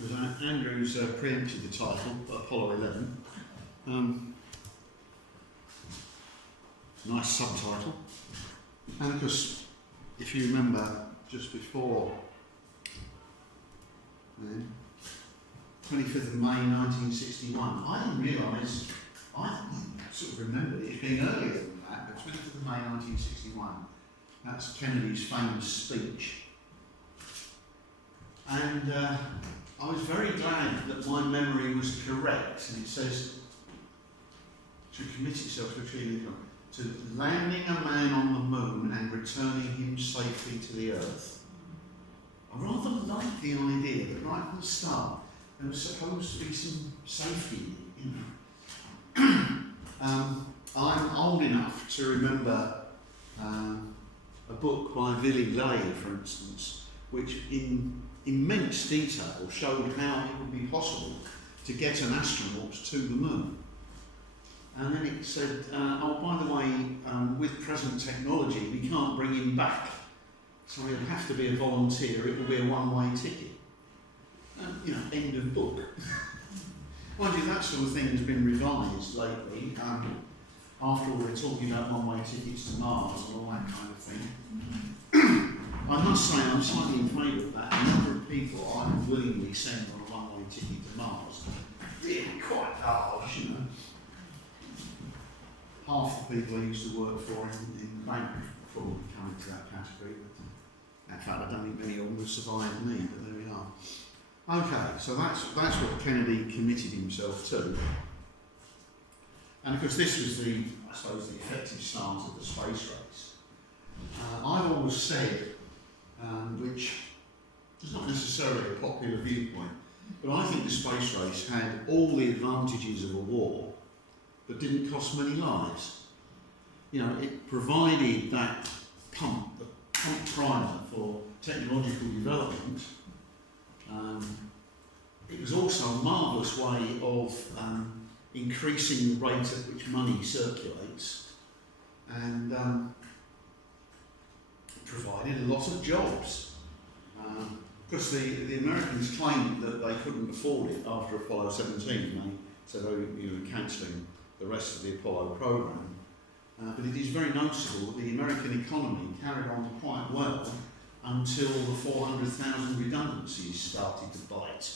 because Andrew's preempted the title, Apollo 11. Nice subtitle. And of course, if you remember, just before then, 25th of May 1961, I didn't realise, I sort of remembered it as being earlier than that, but 25th of May 1961, that's Kennedy's famous speech. And I was very glad that my memory was correct, and it says to commit itself to achieving to landing a man on the moon and returning him safely to the Earth. I rather like the idea that right from the start there was supposed to be some safety, you know. I'm old enough to remember a book by Willy Ley, for instance, which in immense detail showed how it would be possible to get an astronaut to the moon. And then it said, oh, by the way, with present technology, we can't bring him back. So he'll have to be a volunteer, it will be a one-way ticket. You know, end of book. Mind you, that sort of thing has been revised lately. After all, we're talking about one-way tickets to Mars and all that kind of thing. I must say, I'm slightly in favour of that. A number of people I would willingly send on a one-way ticket to Mars. Really quite large, you know. Half the people I used to work for in the bank before we come into that category. But in fact, I don't think many of them have survived me, but there we are. Okay, so that's what Kennedy committed himself to. And of course, this was the, I suppose, the effective start of the space race. I've always said, which is not necessarily a popular viewpoint, but I think the space race had all the advantages of a war, but didn't cost many lives. You know, it provided that the pump primer for technological development. It was also a marvellous way of increasing the rate at which money circulates, and it provided a lot of jobs. Because the Americans claimed that they couldn't afford it after Apollo 17, and they said, oh, you know, cancelling the rest of the Apollo programme. But it is very noticeable that the American economy carried on quite well until the 400,000 redundancies started to bite.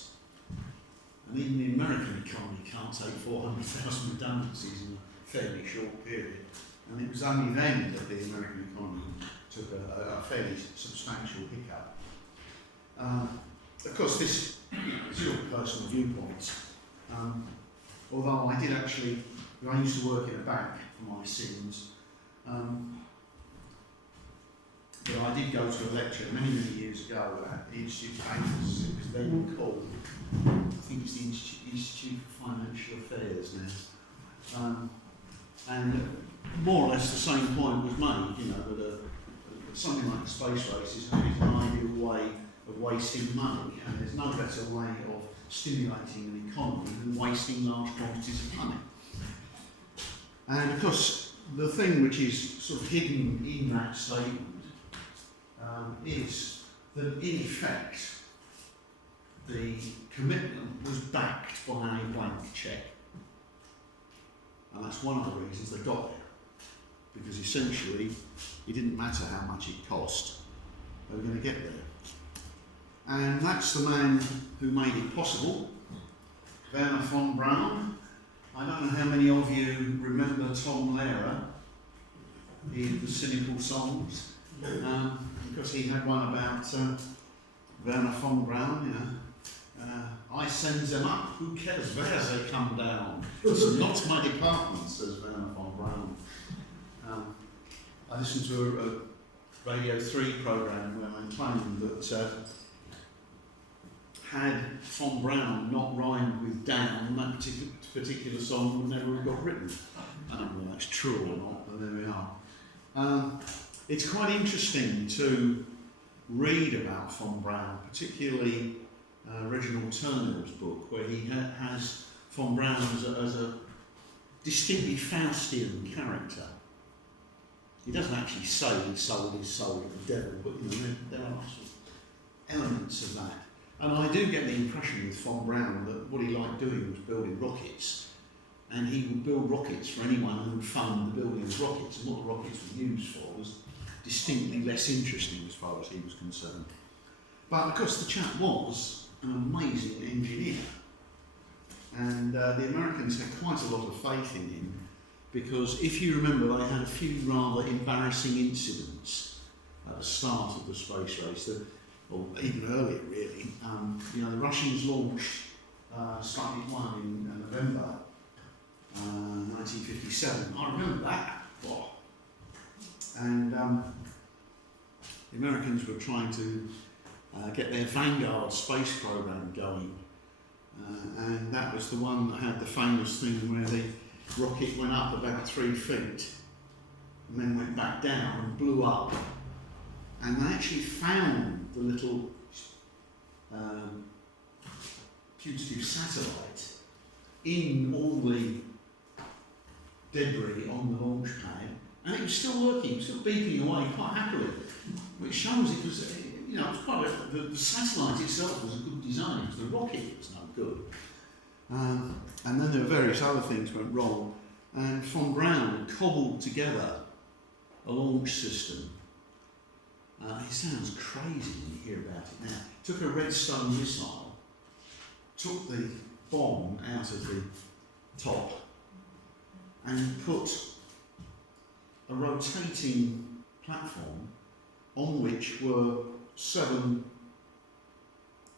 And even the American economy can't take 400,000 redundancies in a fairly short period. And it was only then that the American economy took a fairly substantial hiccup. Of course, this is your personal viewpoint. Although I did actually, I used to work in a bank for my sins, but I did go to a lecture many years ago at the Institute of HGSAS. It was then called, I think it's the Institute for Financial Affairs now. And more or less the same point was made, you know, that something like the space race is an ideal way of wasting money, and there's no better way of stimulating an economy than wasting large quantities of money. And of course, the thing which is sort of hidden in that statement is that in effect the commitment was backed by a blank cheque. And that's one of the reasons they got there. Because essentially it didn't matter how much it cost, they were going to get there. And that's the man who made it possible, Werner von Braun. I don't know how many of you remember Tom Lehrer, the cynical songs, because he had one about Werner von Braun, you know. I send them up, who cares where they come down? It's not my department, says Werner von Braun. I listened to a Radio 3 programme where they claimed that had von Braun not rhymed with down, that particular song would never have got written. I don't know whether that's true or not, but there we are. It's quite interesting to read about von Braun, particularly Reginald Turnill's book, where he has von Braun as a distinctly Faustian character. He doesn't actually say he sold his soul to the devil, but you know, there are sort of elements of that. And I do get the impression with Von Braun that what he liked doing was building rockets, and he would build rockets for anyone who would fund the building of rockets, and what the rockets were used for was distinctly less interesting as far as he was concerned. But of course the chap was an amazing engineer, and the Americans had quite a lot of faith in him, because if you remember, they had a few rather embarrassing incidents at the start of the space race, or even earlier really. The Russians launched Sputnik 1 in November 1957. I remember that. Wow. And the Americans were trying to get their Vanguard space program going, and that was the one that had the famous thing where the rocket went up about 3 feet and then went back down and blew up, and they actually found the little putative satellite in all the debris on the launch pad, and it was still working, still beeping away quite happily, which shows it was, it was quite the satellite itself was a good design, because the rocket was no good. And then there were various other things went wrong, and Von Braun cobbled together a launch system. It sounds crazy when you hear about it now. Took a Redstone missile, took the bomb out of the top, and put a rotating platform on which were 7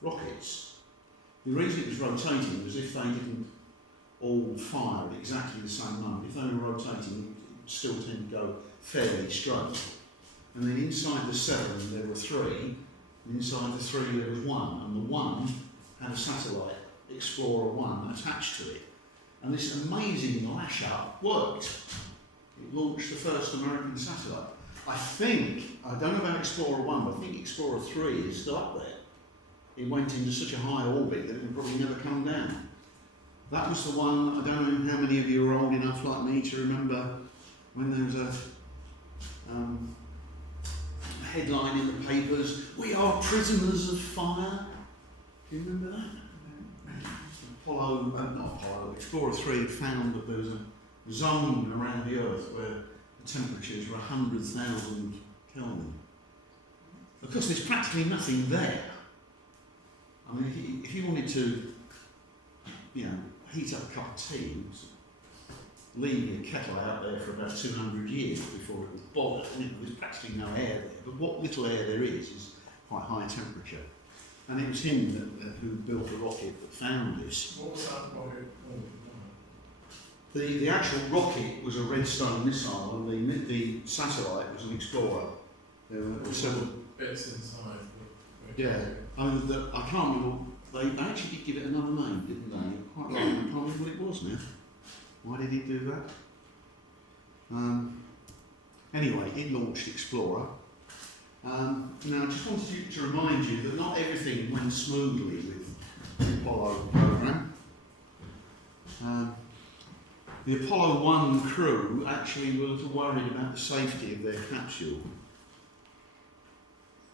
rockets. The reason it was rotating was if they didn't all fire at exactly the same moment. If they were rotating, it would still tend to go fairly straight. And then inside the 7 there were 3, and inside the 3 there was 1, and the 1 had a satellite, Explorer 1, attached to it. And this amazing lash-up worked. It launched the first American satellite. I don't know about Explorer 1, but I think Explorer 3 is still up there. It went into such a high orbit that it would probably never come down. That was the one, I don't know how many of you are old enough like me to remember when there was a headline in the papers, "We are prisoners of fire." Do you remember that? Explorer 3 found that there was a zone around the Earth where the temperatures were 100,000 Kelvin. Of course, there's practically nothing there. I mean, if you wanted to, heat up a cup of tea, leave your kettle out there for about 200 years before it would bother. There's practically no air there, but what little air there is quite high temperature. And it was him who built the rocket that found this. What was that rocket called? The actual rocket was a Redstone missile, and the satellite was an Explorer. There were several bits inside. Yeah, I can't remember. They actually did give it another name, didn't they? Quite right. I can't remember what it was now. Why did he do that? Anyway, it launched Explorer. Now, I just wanted to remind you that not everything went smoothly with the Apollo program. The Apollo 1 crew actually were a little worried about the safety of their capsule.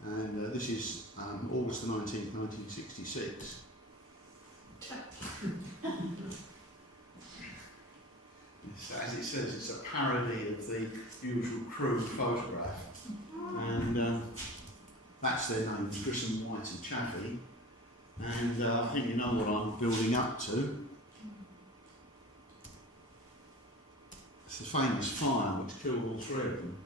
And this is August the 19th, 1966. As it says, it's a parody of the usual crew photograph. And that's their names, Grissom, White and Chaffee. And I think you know what I'm building up to. It's the famous fire which killed all 3 of them.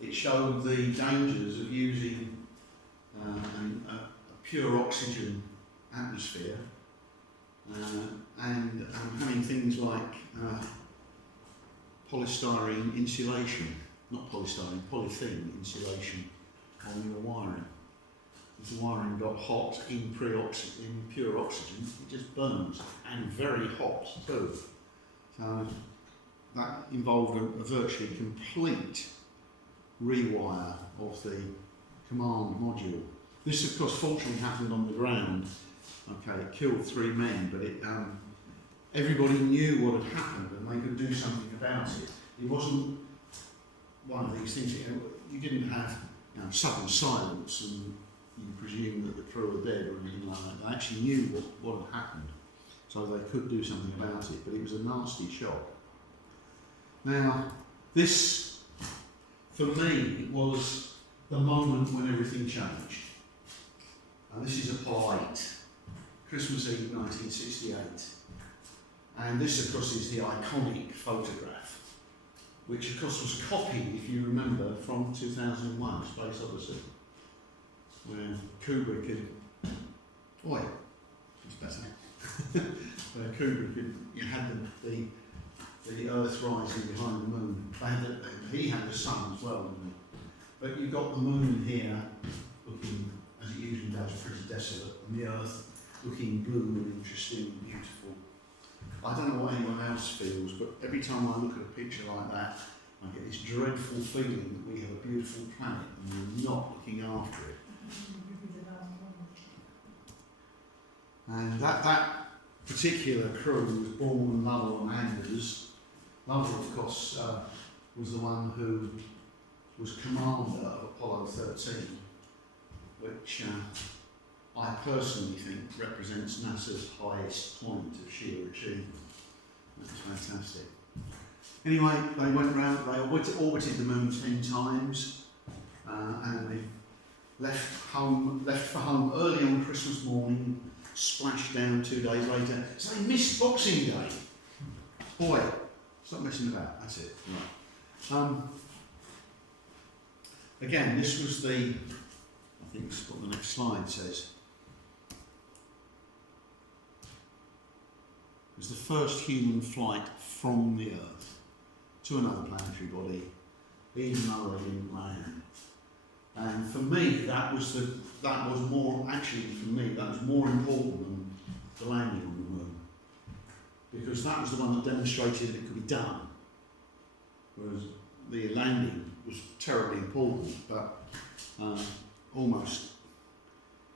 It showed the dangers of using a pure oxygen atmosphere and having things like polystyrene insulation, not polystyrene, polythene insulation on your wiring. If the wiring got hot in pure oxygen, it just burns, and very hot too. So that involved a virtually complete rewire of the command module. This, of course, fortunately happened on the ground. Okay, it killed 3 men, but everybody knew what had happened and they could do something about it. It wasn't one of these things, you didn't have sudden silence, and you presume that the crew are dead or anything like that. They actually knew what had happened, so they could do something about it, but it was a nasty shock. Now, this, for me, was the moment when everything changed. And this is Apollo 8, Christmas Eve 1968. And this, of course, is the iconic photograph, which, of course, was copied, if you remember, from 2001, Space Odyssey, where Kubrick had... Oh, yeah, it's better. Where Kubrick had the Earth rising behind the moon. He had the sun as well, didn't he? But you've got the moon here looking, as it usually does, pretty desolate, and the Earth looking blue and interesting and beautiful. I don't know what anyone else feels, but every time I look at a picture like that, I get this dreadful feeling that we have a beautiful planet and we're not looking after it. And that particular crew was born Lovell and Anders. Lovell, of course, was the one who was commander of Apollo 13, which I personally think represents NASA's highest point of sheer achievement. That was fantastic. Anyway, they went round, they orbited the moon 10 times, and they left for home early on Christmas morning, splashed down 2 days later. So they missed Boxing Day. Boy, stop messing about, that's it. Right. Again, this was the, I think this is what the next slide says. It was the first human flight from the Earth to another planetary body, even though they didn't land. And for me, that was more important than the landing on the moon, because that was the one that demonstrated that it could be done, whereas the landing was terribly important, but almost,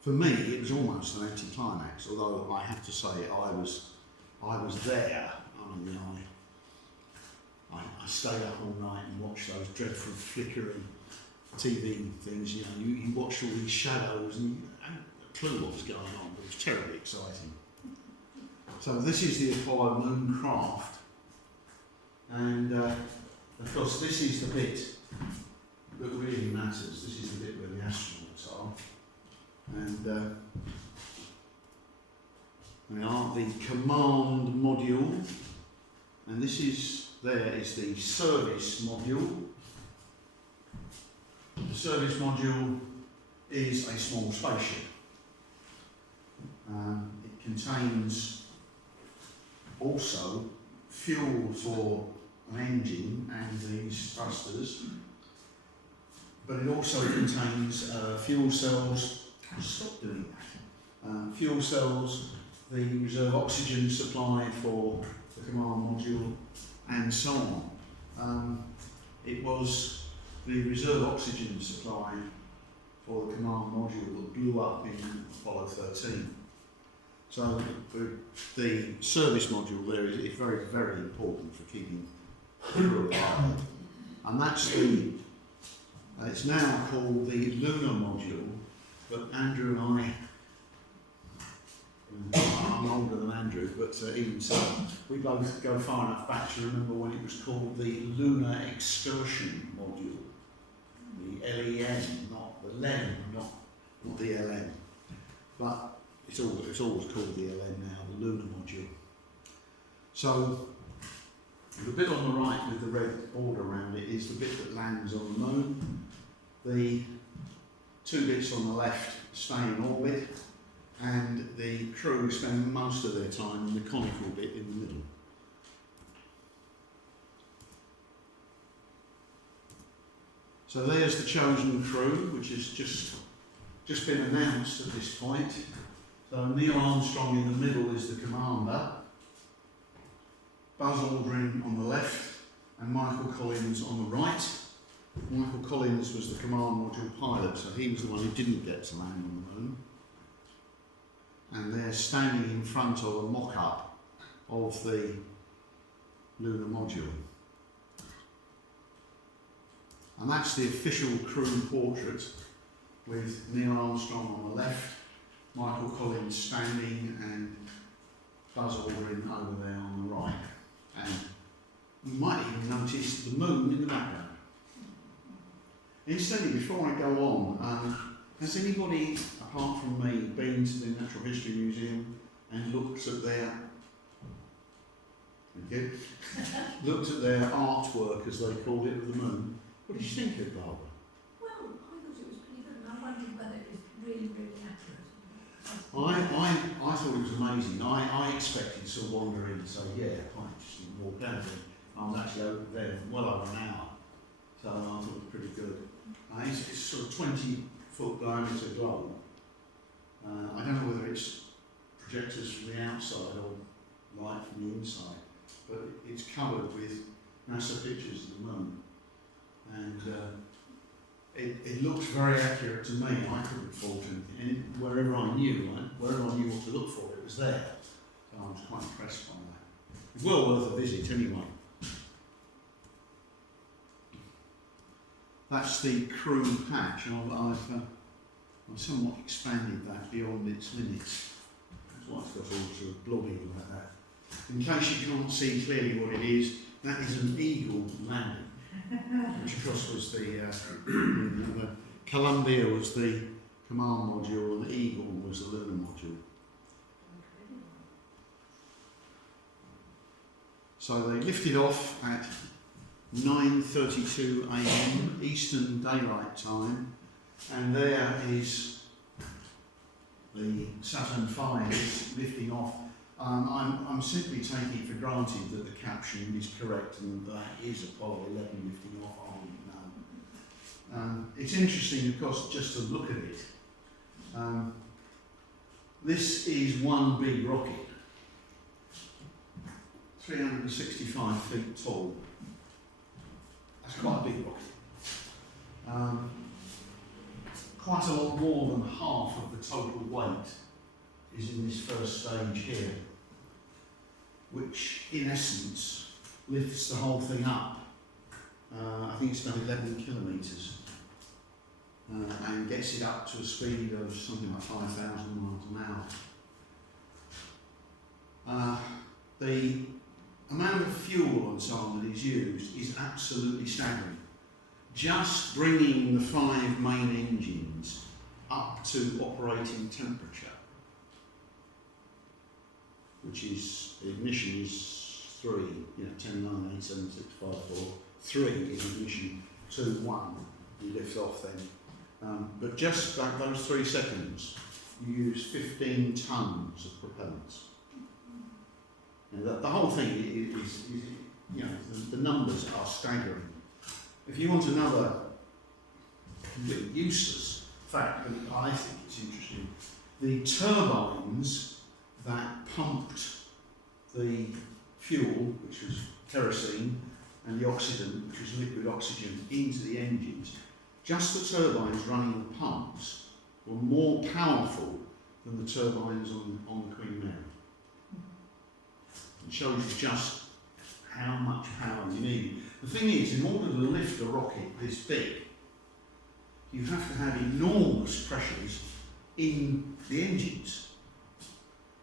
for me, it was almost an anticlimax, although I have to say I was there. I mean, I stayed up all night and watched those dreadful flickering TV things. You watched all these shadows and you hadn't a clue what was going on, but it was terribly exciting. So this is the Apollo moon craft, and of course this is the bit that really matters. This is the bit where the astronauts are, and they are the command module, and this is the service module. The service module is a small spaceship. It contains also fuel for an engine and these thrusters, but it also contains fuel cells. Stop doing that. Fuel cells, the reserve oxygen supply for the command module, and so on. It was the reserve oxygen supply for the command module that blew up in Apollo 13. So the service module there is very, very important for keeping the crew alive. And that's it's now called the lunar module, but Andrew and I'm older than Andrew, but even so, we both go far enough back to remember when it was called the Lunar Excursion Module. The LEM, not the LEM, not the LM. But it's always called the LM now, the Lunar Module. So the bit on the right with the red border around it is the bit that lands on the moon. The two bits on the left stay in orbit, and the crew spend most of their time in the conical bit in the middle. So there's the chosen crew, which has just been announced at this point. So Neil Armstrong in the middle is the commander, Buzz Aldrin on the left, and Michael Collins on the right. Michael Collins was the command module pilot, so he was the one who didn't get to land on the moon. And they're standing in front of a mock-up of the lunar module. And that's the official crew portrait with Neil Armstrong on the left, Michael Collins standing and Buzz Aldrin over there on the right. And you might even notice the moon in the background. Incidentally, before I go on, has anybody, apart from me, been to the Natural History Museum and looked at their looked at their artwork, as they called it, of the moon? What did you think of it, Barbara? Well, I thought it was pretty good, and I wondered whether it was really, really accurate. I thought it was amazing. I expected to sort of wander in and say, yeah, quite interesting, walk down it. I was actually over there for well over an hour, so I thought it was pretty good. It's sort of 20-foot diameter globe. I don't know whether it's projectors from the outside or light from the inside, but it's covered with NASA pictures of the moon. And it looks very accurate to me. I couldn't fault anything. And wherever I knew what to look for, it was there. So I was quite impressed by that. It's well worth a visit anyway. That's the crew patch. I've somewhat expanded that beyond its limits. That's why it's got all sort of blobbing like that. In case you can't see clearly what it is, that is an Eagle landing. Which of course was the Columbia was the command module and the Eagle was the lunar module. So they lifted off at 9:32 AM Eastern Daylight Time, and there is the Saturn V lifting off. I'm simply taking for granted that the caption is correct and that is Apollo 11 lifting off. I don't know. It's interesting, of course, just to look at it. This is one big rocket, 365 feet tall. That's quite a big rocket. Quite a lot more than half of the total weight is in this first stage here, which in essence lifts the whole thing up. I think it's about 11 kilometres and gets it up to a speed of something like 5,000 miles an hour. The amount of fuel and so on that is used is absolutely staggering. Just bringing the 5 main engines up to operating temperature, which is, the ignition is 3, 10, 9, 8, 7, 6, 5, 4. 3 is ignition, 2, 1, you lift off then. But just like those 3 seconds, you use 15 tonnes of propellants. And the whole thing is the numbers are staggering. If you want another completely useless fact, but I think it's interesting, the turbines that pumped the fuel, which was kerosene, and the oxidant, which was liquid oxygen, into the engines, just the turbines running the pumps were more powerful than the turbines on the Queen Mary. It shows you just how much power you need. The thing is, in order to lift a rocket this big, you have to have enormous pressures in the engines.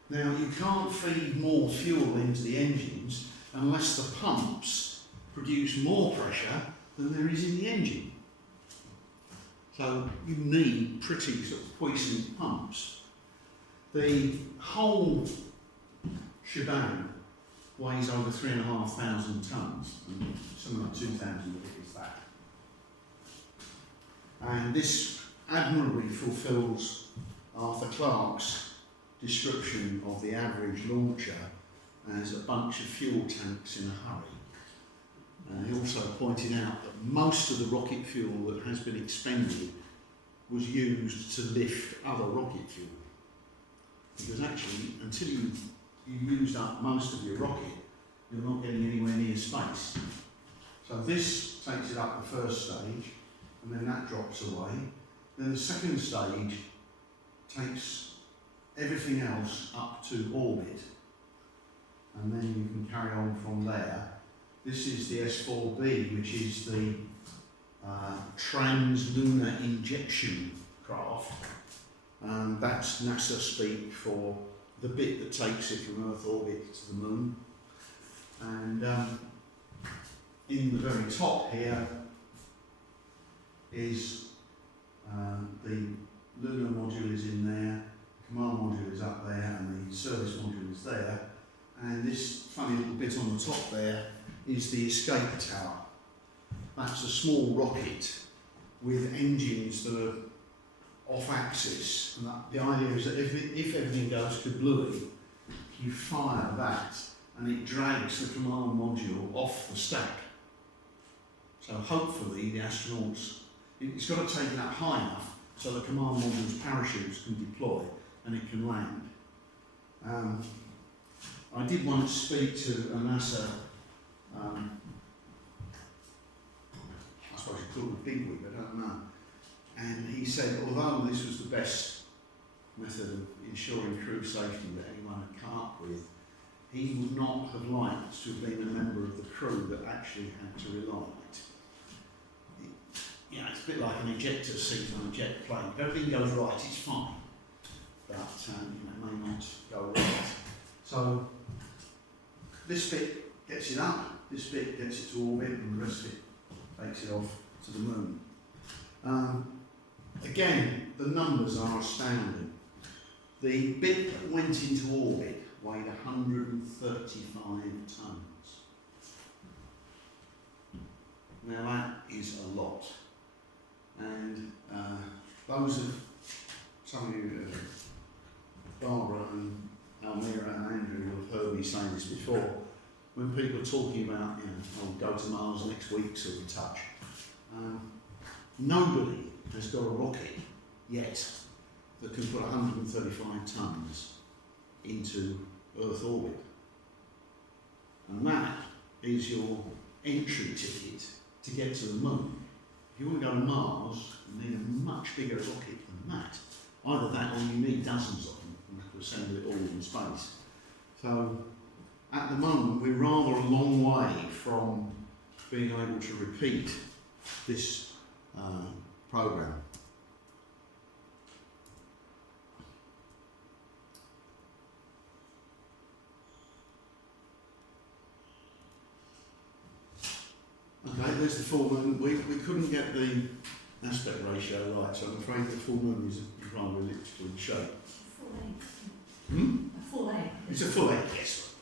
Now, you can't feed more fuel into the engines unless the pumps produce more pressure than there is in the engine. So you need pretty sort of puissant pumps. The whole shebang weighs over 3,500 tonnes, and something like 2,000 of it is that. And this admirably fulfills Arthur Clarke's description of the average launcher as a bunch of fuel tanks in a hurry. He also pointed out that most of the rocket fuel that has been expended was used to lift other rocket fuel. Because actually, until you used up most of your rocket, you're not getting anywhere near space. So this takes it up the first stage, and then that drops away. Then the second stage takes everything else up to orbit, and then you can carry on from there. This is the S4B, which is the trans-lunar injection craft. That's NASA speak for the bit that takes it from Earth orbit to the moon. And in the very top here is the lunar module is in there, the command module is up there, and the service module is there. And this funny little bit on the top there is the escape tower. That's a small rocket with engines that are off axis. And the idea is that if everything goes kablooey, you fire that and it drags the command module off the stack. So hopefully the astronauts, it's got to take it up high enough so the command module's parachutes can deploy and it can land. I did once speak to a NASA, I suppose you call it a bigwig, I don't know. And he said, although this was the best method of ensuring crew safety that anyone had come up with, he would not have liked to have been a member of the crew that actually had to rely on it. You know, it's a bit like an ejector seat on a jet plane. If everything goes right, it's fine, but it may not go right. So this bit gets it up, this bit gets it to orbit, and the rest of it takes it off to the moon. Again, the numbers are astounding. The bit that went into orbit weighed 135 tonnes. Now that is a lot. And those of some of you, Barbara and Almira and Andrew will have heard me say this before. When people are talking about, I'll go to Mars next week, so we touch. Nobody has got a rocket yet that can put 135 tonnes into Earth orbit. And that is your entry ticket to get to the moon. If you want to go to Mars, you need a much bigger rocket than that. Either that or you need dozens of them and to assemble it all in space. So at the moment we're rather a long way from being able to repeat this program. Okay, there's the full moon. We couldn't get the aspect ratio right, so I'm afraid the full moon is rather elliptical in shape. Full egg. Hmm? A full egg. It's a full egg, yes.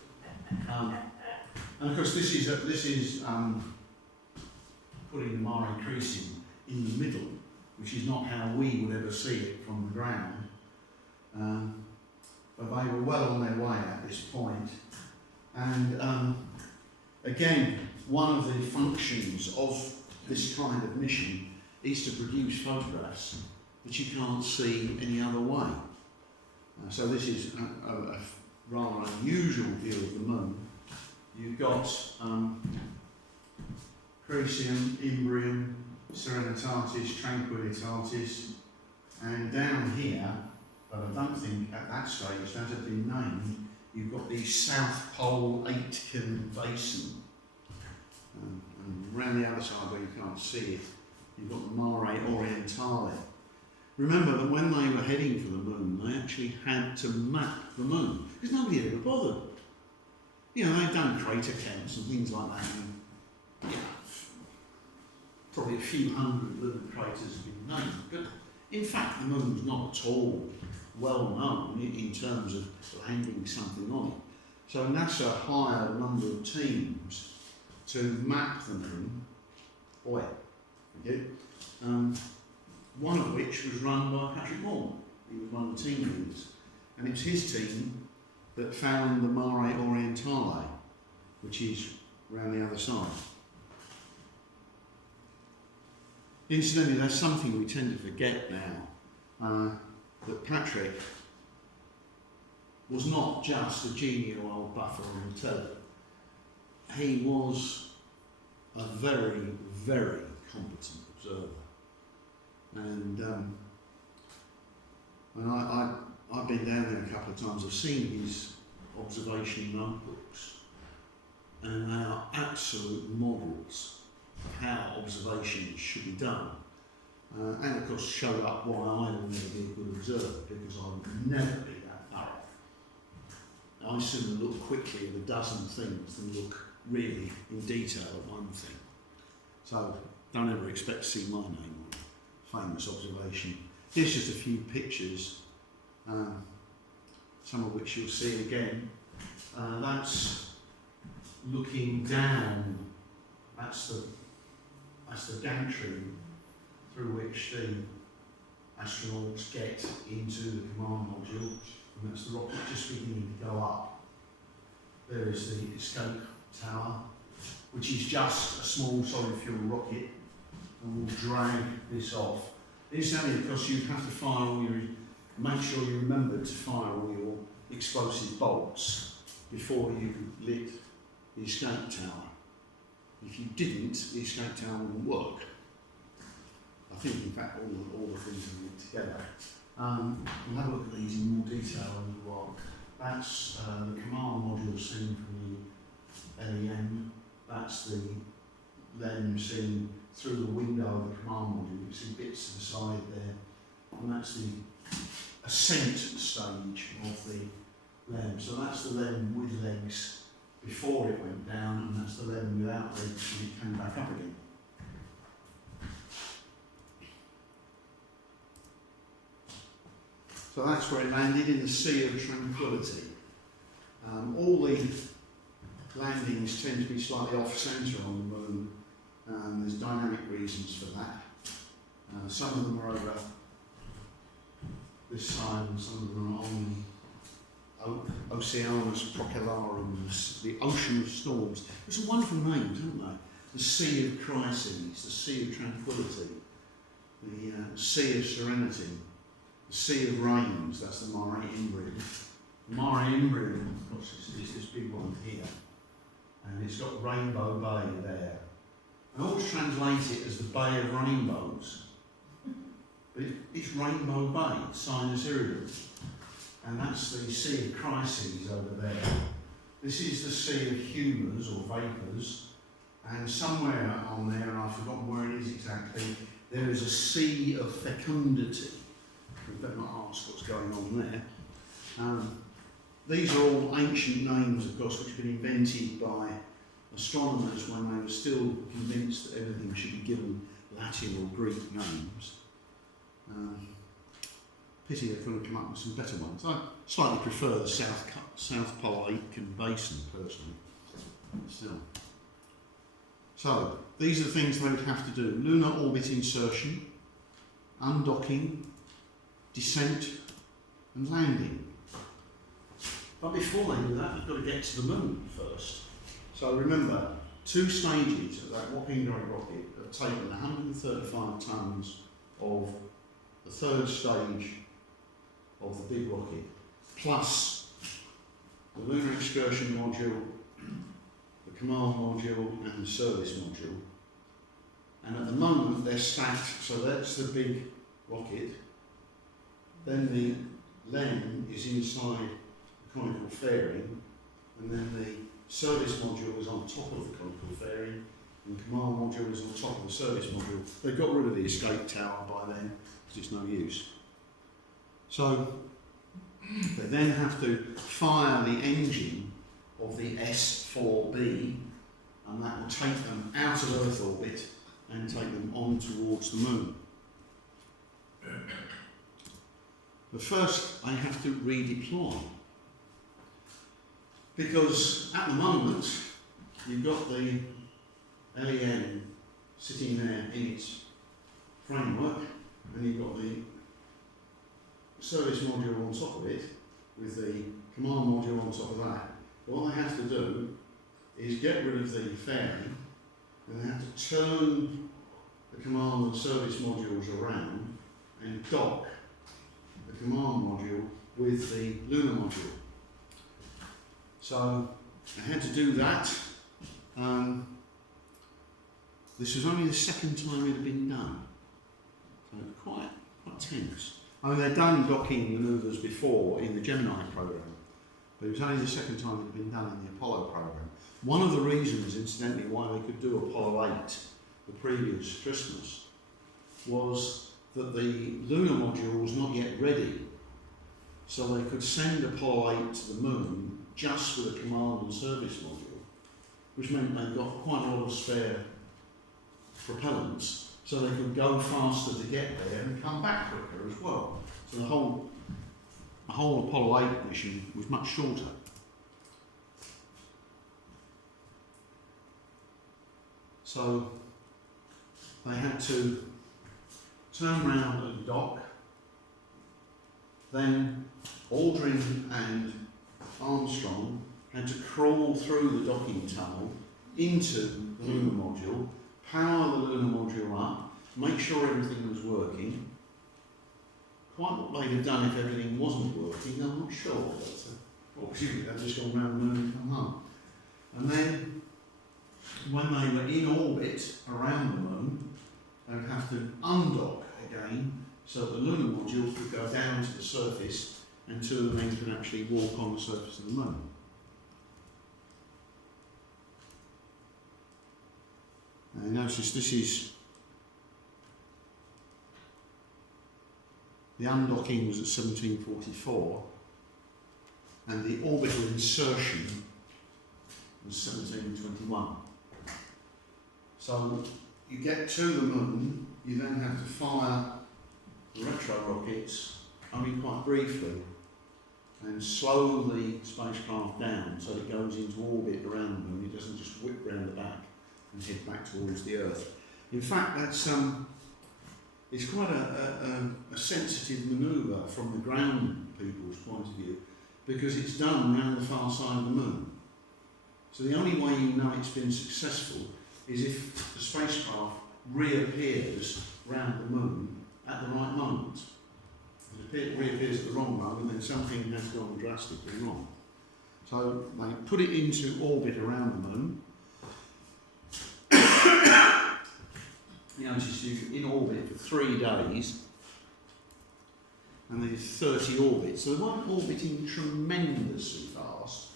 And of course this is putting the Mare Crisium in the middle, which is not how we would ever see it from the ground. But they were well on their way at this point. And again, one of the functions of this kind of mission is to produce photographs that you can't see any other way. So this is a rather unusual view of the moon. You've got Crisium, Imbrium, Serenitatis, Tranquillitatis, and down here, but I don't think at that stage that had been named, you've got the South Pole Aitken Basin. And around the other side where you can't see it, you've got the Mare Orientale. Remember that when they were heading for the moon, they actually had to map the moon, because nobody had ever bothered. You know, they'd done crater counts and things like that, and probably a few hundred lunar craters have been named, but in fact the moon's not at all well known in terms of landing something on it. So NASA hired a number of teams to map the moon. One of which was run by Patrick Moore. He was one of the team leaders. And it was his team that found the Mare Orientale, which is around the other side. Incidentally, there's something we tend to forget now, that Patrick was not just a genial old buffer on the telly. He was a very, very competent observer. And I've been down there a couple of times. I've seen his observation notebooks, and they are absolute models of how observations should be done. And of course showed up why I will never be a good observer, because I would never be that thorough. I sooner look quickly at a dozen things than look really in detail at one thing. So don't ever expect to see my name on famous observation. Here's just a few pictures, some of which you'll see again. That's looking down. That's the gantry through which the astronauts get into the command module, and that's the rocket just beginning to go up. There is the escape tower, which is just a small solid fuel rocket, and will drag this off. It's only because you have to fire all your, make sure you remember to fire all your explosive bolts before you lit the escape tower. If you didn't, the escape tower wouldn't work. I think, in fact, all the things are linked together. We'll have a look at these in more detail in a while. That's the command module seen from the LEM. That's the LEM seen through the window of the command module. You can see bits to the side there. And that's the ascent stage of the LEM. So that's the LEM with legs before it went down, and that's the LEM without legs when it came back up again. So that's where it landed, in the Sea of Tranquility. All the landings tend to be slightly off-centre on the moon. There's dynamic reasons for that. Some of them are over this side, and some of them are on Oceanus Procellarum, the ocean of storms. There's some wonderful names, haven't they? The Sea of Crises, the Sea of Tranquility, the Sea of Serenity, the Sea of Rains, that's the Mare Imbrium. The Mare Imbrium, of course, is this big one here, and it's got Rainbow Bay there. I always translate it as the Bay of Rainbows, but it's Rainbow Bay, Sinus Iridium, and that's the Sea of Crises over there. This is the Sea of Humours or Vapours, and somewhere on there, and I've forgotten where it is exactly, there is a Sea of Fecundity. We better not ask what's going on there. These are all ancient names, of course, which have been invented by astronomers when they were still convinced that everything should be given Latin or Greek names. Pity they couldn't come up with some better ones. I slightly prefer the South Pole Aitken Basin, personally. Still. So, these are the things they would have to do. Lunar orbit insertion, undocking, descent and landing. But before they do that, they've got to get to the moon first. So remember, 2 stages of that whopping great rocket have taken 135 tonnes of the 3rd stage of the big rocket, plus the lunar excursion module, the command module and the service module. And at the moment they're stacked, so that's the big rocket. Then the LEM is inside the conical fairing, and then the service module is on top of the conical fairing, and the command module is on top of the service module. They've got rid of the escape tower by then, because it's no use. So they then have to fire the engine of the S4B, and that will take them out of Earth orbit and take them on towards the moon. But first, I have to redeploy. Because at the moment, you've got the LEM sitting there in its framework, and you've got the service module on top of it, with the command module on top of that. What they have to do is get rid of the fairing, and they have to turn the command and service modules around and dock the command module with the lunar module. So I had to do that. This was only the 2nd time it had been done, so quite tense. I mean, they'd done docking manoeuvres before in the Gemini program, but it was only the 2nd time it had been done in the Apollo program. One of the reasons, incidentally, why they could do Apollo 8 the previous Christmas was that the lunar module was not yet ready, so they could send Apollo 8 to the moon just with a command and service module, which meant they got quite a lot of spare propellants, so they could go faster to get there and come back quicker as well. So the whole Apollo 8 mission was much shorter. So they had to turn round and dock. Then Aldrin and Armstrong had to crawl through the docking tunnel into the lunar module, power the lunar module up, make sure everything was working. Quite what they'd have done if everything wasn't working, I'm not sure. But obviously they'd just gone round the moon and come home. And then when they were in orbit around the moon, they would have to undock again so that the lunar module could go down to the surface and two of them could actually walk on the surface of the moon. Now notice this is the undocking was at 1744 and the orbital insertion was 1721. So you get to the moon, you then have to fire the retro rockets only quite briefly and slow the spacecraft down so that it goes into orbit around the moon. It doesn't just whip round the back and head back towards the Earth. In fact, that's it's quite a sensitive manoeuvre from the ground people's point of view, because it's done around the far side of the moon. So the only way you know it's been successful is if the spacecraft reappears around the moon at the right moment. If it reappears at the wrong moment, then something has gone drastically wrong. So they put it into orbit around the moon. You notice you're in orbit for 3 days, and there's 30 orbits. So they weren't orbiting tremendously fast,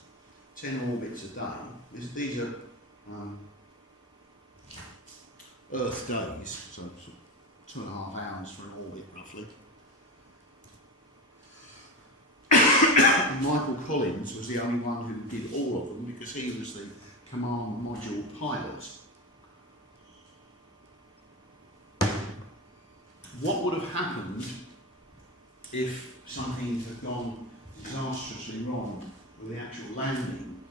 10 orbits a day. These are Earth days, so 2.5 hours for an orbit roughly. Michael Collins was the only one who did all of them because he was the command module pilot. What would have happened if something had gone disastrously wrong with the actual landing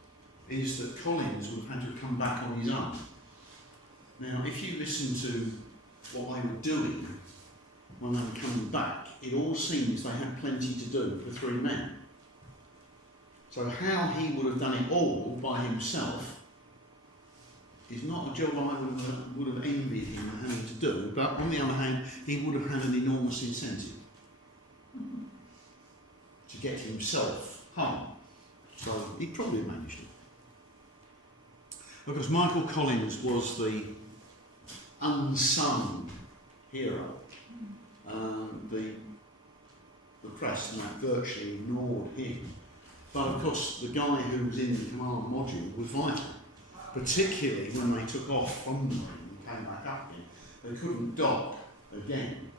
is that Collins would have had to come back on his own. Now, if you listen to what they were doing when they were coming back, it all seems they had plenty to do for 3 men. So how he would have done it all by himself is not a job I would have envied him having to do, but on the other hand, he would have had an enormous incentive to get himself home. So he probably managed it. Because Michael Collins was the unsung hero. The press virtually ignored him. But of course, the guy who was in the command module was vital, particularly when they took off from the moon and came back up again. They couldn't dock again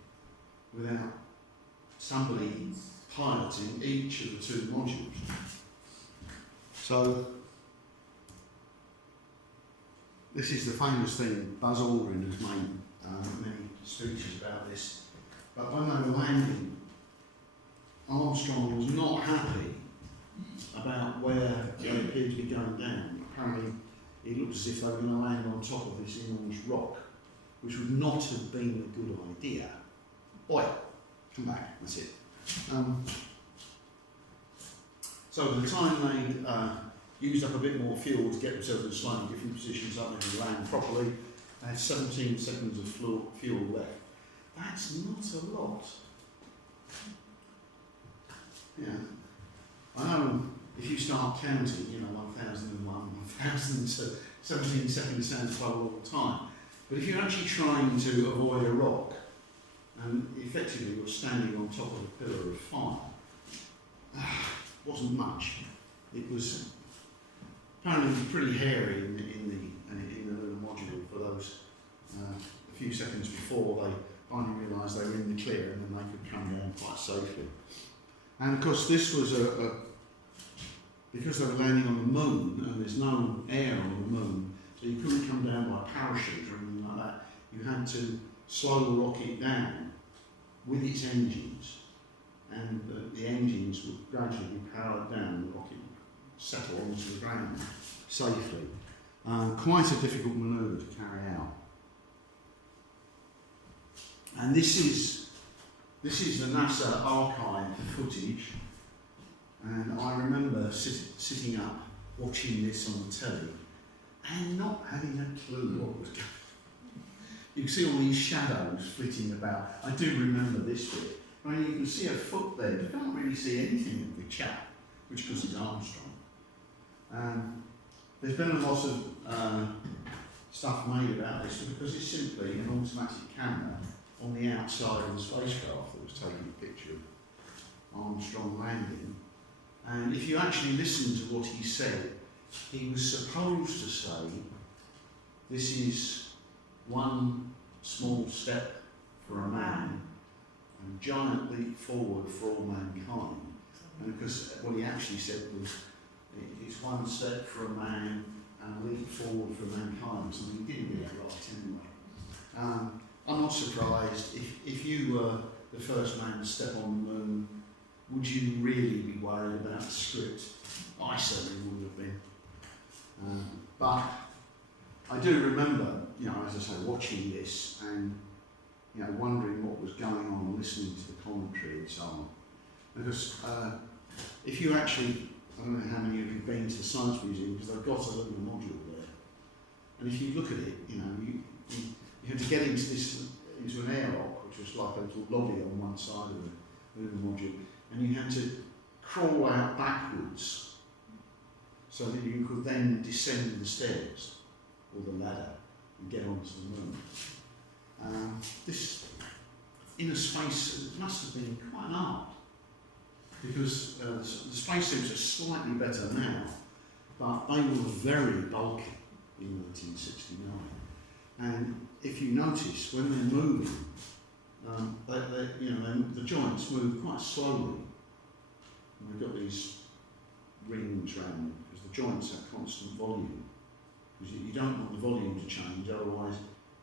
without somebody piloting each of the 2 modules. So, this is the famous thing. Buzz Aldrin has made many speeches about this. But when they were landing, Armstrong was not happy about where they appeared to be going down. Apparently, it looked as if they were going to land on top of this enormous rock, which would not have been a good idea. Oi, come back, that's it. So by the time they used up a bit more fuel to get themselves in slightly different positions so they could land properly, they had 17 seconds of fuel left. That's not a lot. Yeah. I know if you start counting, 1001, 1002, 17 seconds sounds quite a long time. But if you're actually trying to avoid a rock, and effectively you're standing on top of a pillar of fire, wasn't much. It was apparently pretty hairy in the lunar module for those few seconds before they finally realised they were in the clear, and then they could come down quite safely. And of course this was because they were landing on the moon and there's no air on the moon, so you couldn't come down by parachute or anything like that. You had to slow the rocket down with its engines, and the engines would gradually be powered down, the rocket would settle onto the ground safely. Quite a difficult manoeuvre to carry out. And this is the NASA archive footage, and I remember sitting up watching this on the telly and not having a clue what was going on. You can see all these shadows flitting about. I do remember this bit. I mean, you can see a foot there, but you can't really see anything of the chap, which of course is Armstrong. There's been a lot of stuff made about this because it's simply an automatic camera on the outside of the spacecraft that was taking a picture of Armstrong landing. And if you actually listen to what he said, he was supposed to say, this is one small step for a man, and a giant leap forward for all mankind. And because what he actually said was, it's one step for a man and a leap forward for mankind. So he didn't get it right anyway. I'm not surprised. If you were the first man to step on the moon, would you really be worried about the script? I certainly wouldn't have been. But I do remember, as I say, watching this and wondering what was going on and listening to the commentary and so on. Because if you actually, I don't know how many of you have been to the Science Museum, because they've got a little module there. And if you look at it, you had to get into an airlock, which was like a little lobby on one side of the little module, and you had to crawl out backwards so that you could then descend the stairs or the ladder and get onto the moon. This inner space must have been quite an art, because the spacesuits are slightly better now, but they were very bulky in 1969. And if you notice, when they're moving, the joints move quite slowly. And they've got these rings around them because the joints have constant volume. Because you don't want the volume to change, otherwise,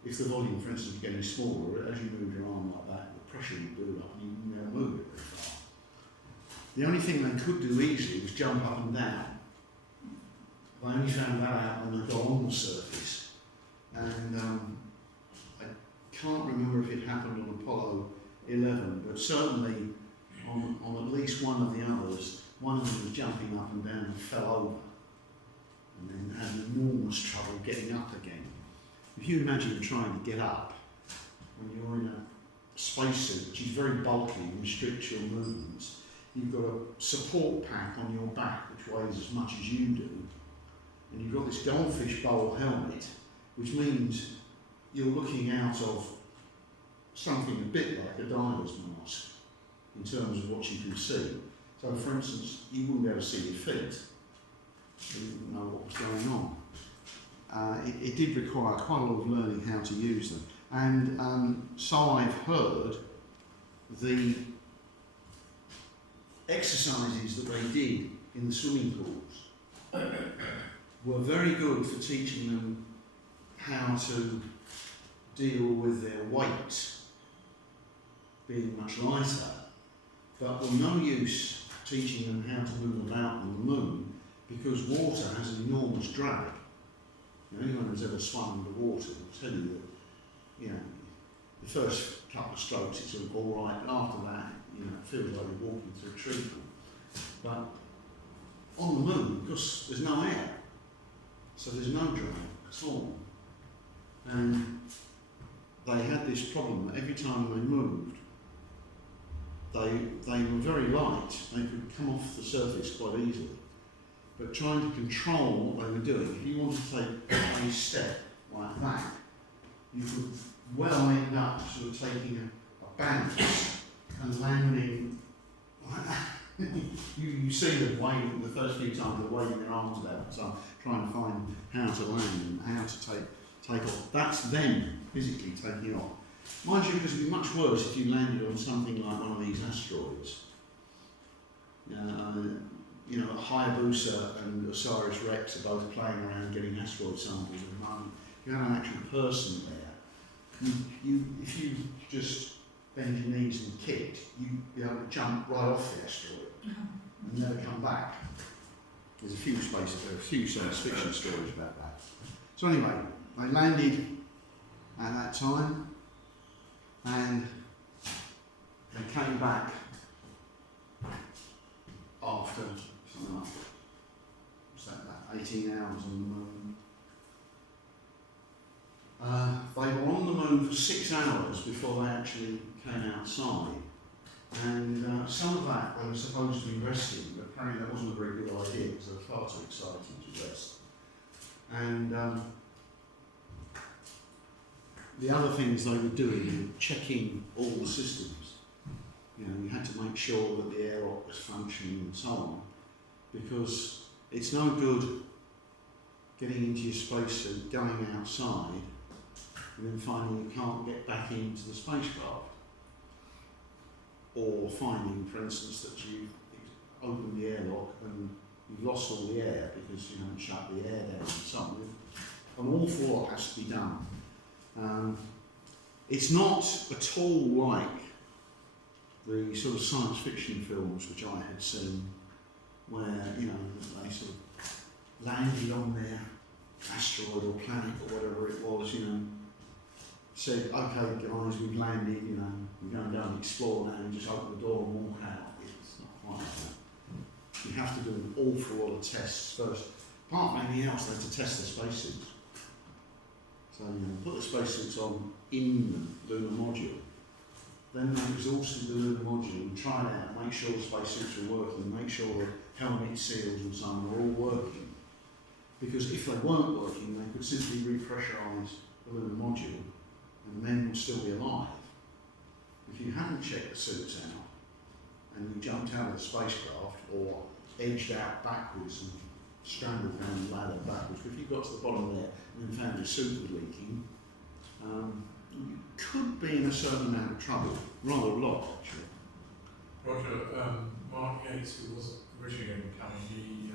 if the volume, for instance, is getting smaller, as you move your arm like that, the pressure will build up and you can never move it very far. The only thing they could do easily was jump up and down. They only found that out when they got on the surface. And I can't remember if it happened on Apollo 11, but certainly on at least one of the others, one of them was jumping up and down and fell over, and then had enormous trouble getting up again. If you imagine trying to get up when you're in a spacesuit, which is very bulky and restricts your movements, you've got a support pack on your back which weighs as much as you do, and you've got this goldfish bowl helmet, which means you're looking out of something a bit like a diver's mask in terms of what you can see. So, for instance, you wouldn't be able to see your feet. You wouldn't know what was going on. It did require quite a lot of learning how to use them. And so I've heard the exercises that they did in the swimming pools were very good for teaching them how to deal with their weight being much lighter, but were no use teaching them how to move about on the moon because water has an enormous drag. Anyone who's ever swum underwater will tell you that, the first couple of strokes it's all right, and after that, it feels like you're walking through a treacle. But on the moon, because there's no air, so there's no drag at all. And they had this problem that every time they moved, they were very light, they could come off the surface quite easily. But trying to control what they were doing, if you wanted to take a step like that, you could well end up sort of taking a bounce and landing like that. you see them waving, the first few times they're waving their arms about, so I'm trying to find how to land and how to take take off. That's them physically taking off. Mind you, because it'd be much worse if you landed on something like one of these asteroids. You know, Hayabusa and OSIRIS-REx are both playing around getting asteroid samples at the moment. If you have an actual person there, if you just bend your knees and kicked, you'd be able to jump right off the asteroid and never come back. There's a few science fiction stories about that. So anyway, they landed at that time and they came back after something like, what's that, about 18 hours on the moon. They were on the moon for 6 hours before they actually came outside. And some of that they were supposed to be resting, but apparently that wasn't a very good idea because they were far too excited to rest. And the other things they were doing were checking all the systems. You know, you had to make sure that the airlock was functioning and so on, because it's no good getting into your spacesuit, going outside, and then finding you can't get back into the spacecraft. Or finding, for instance, that you've opened the airlock and you've lost all the air because you haven't shut the air down and so on. An awful lot has to be done. It's not at all like the sort of science fiction films which I had seen, where you know they sort of landed on their asteroid or planet or whatever it was, you know, said, okay guys, we've landed, you know, we're going to go and explore now, and just open the door and walk out. It's not quite like that. You have to do an awful lot of tests first. Apart from anything else, they had to test their spacesuits. So, you know, put the spacesuits on in the lunar module. Then they exhausted the lunar module and tried out, make sure the spacesuits were working, make sure the helmet seals and so on were all working. Because if they weren't working, they could simply repressurise the lunar module and the men would still be alive. If you hadn't checked the suits out and you jumped out of the spacecraft or edged out backwards and scrambled down the ladder backwards, if you got to the bottom there and then found your suit was leaking, you could be in a certain amount of trouble, rather a lot actually. Roger, Mark Yates, who was originally going to be coming, he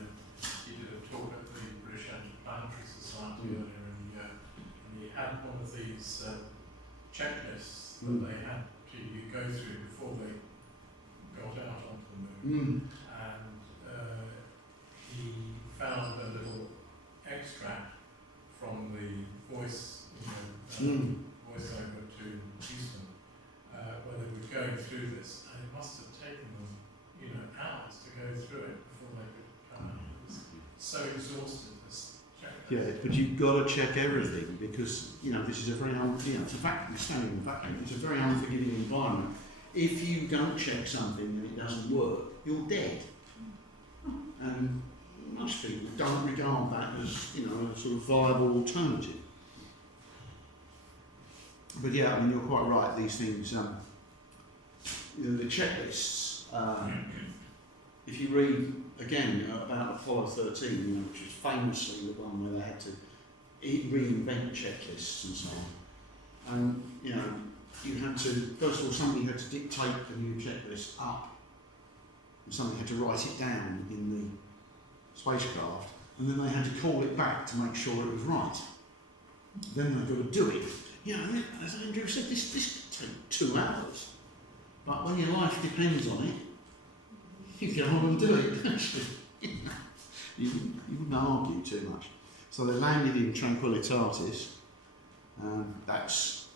did a talk at the British Interplanetary Society earlier, and he had one of these checklists that they had to go through before they got out onto the moon. And he found a little extract from the voice, voiceover to Houston, where they were going through this, and it must have taken them, hours to go through it before they could come out. It was so exhausted, this checklist. Yeah, but you've got to check everything because, this is a very, it's a vacuum, standing in a vacuum, it's a very unforgiving environment. If you don't check something and it doesn't work, you're dead. And most people don't regard that as, a sort of viable alternative. But yeah, you're quite right, these things, the checklists, if you read, again, about Apollo 13, which is famously the one where they had to reinvent checklists and so on. And, you had to, first of all, somebody had to dictate the new checklist up, and somebody had to write it down in the spacecraft, and then they had to call it back to make sure it was right. Then they've got to do it. As Andrew said, this could take 2 hours. But when your life depends on it, you get on and do it, don't you? You wouldn't argue too much. So they landed in Tranquillitatis. That's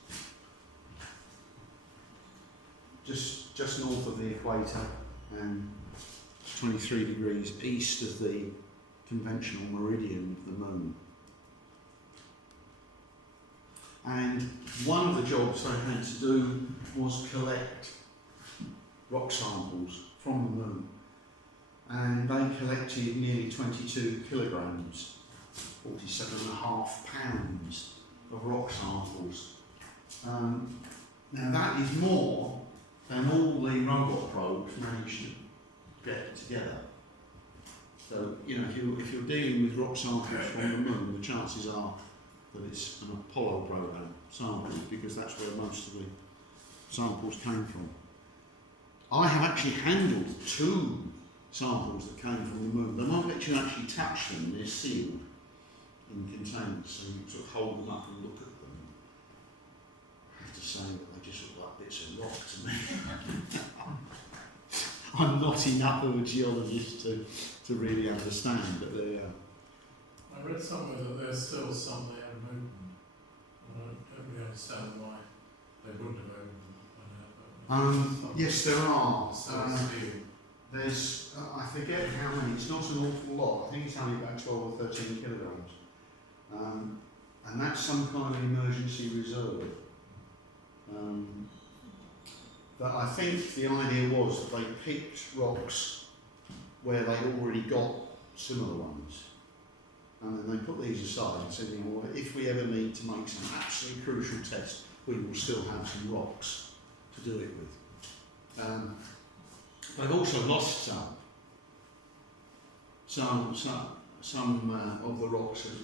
just north of the equator and 23 degrees east of the conventional meridian of the moon. And one of the jobs they had to do was collect rock samples from the moon. And they collected nearly 22 kilograms, 47.5 pounds of rock samples. Now that is more than all the robot probes managed to get together. So, if you're dealing with rock samples from the moon, the chances are that it's an Apollo program sample because that's where most of the samples came from. I have actually handled 2 samples that came from the moon. The moment you actually touch them, they're sealed in containers, so you sort of hold them up and look at them. I have to say that they just look like bits of rock to me. I'm not enough of a geologist to really understand, but they are. I read somewhere that there's still some there in movement, and I don't really understand why they wouldn't have opened them. Yes, there are. Steel. There's, I forget how many, it's not an awful lot, I think it's only about 12 or 13 kilograms. And that's some kind of emergency reserve. But I think the idea was that they picked rocks where they'd already got similar ones. And then they put these aside and said, you know, well, if we ever need to make some absolutely crucial test, we will still have some rocks to do it with. They've also lost some. Some of the rocks have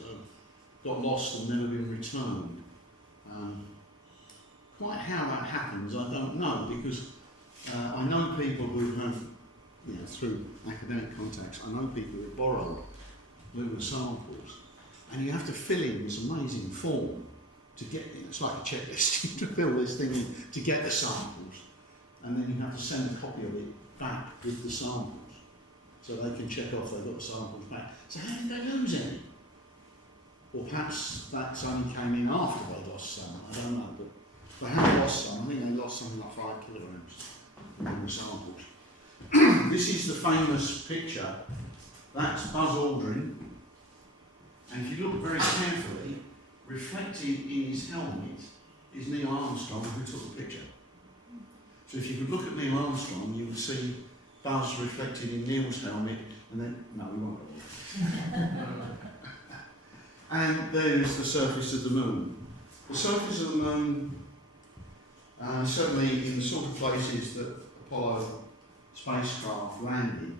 got lost and never been returned. Quite how that happens, I don't know, because I know people who have, you know, through academic contacts, I know people who have borrowed lunar samples, and you have to fill in this amazing form to get, it's like a checklist, to fill this thing in to get the samples, and then you have to send a copy of it back with the samples, so they can check off they've got the samples back. So how did they lose any? Or perhaps that's only came in after they lost some, I don't know, but they have lost some. I think they lost something like 5 kilograms in the samples. This is the famous picture. That's Buzz Aldrin. And if you look very carefully, reflected in his helmet is Neil Armstrong, who took the picture. So if you could look at Neil Armstrong, you would see Buzz reflected in Neil's helmet, and then, no, we won't. And there is the surface of the moon. The surface of the moon, certainly in the sort of places that Apollo spacecraft landed,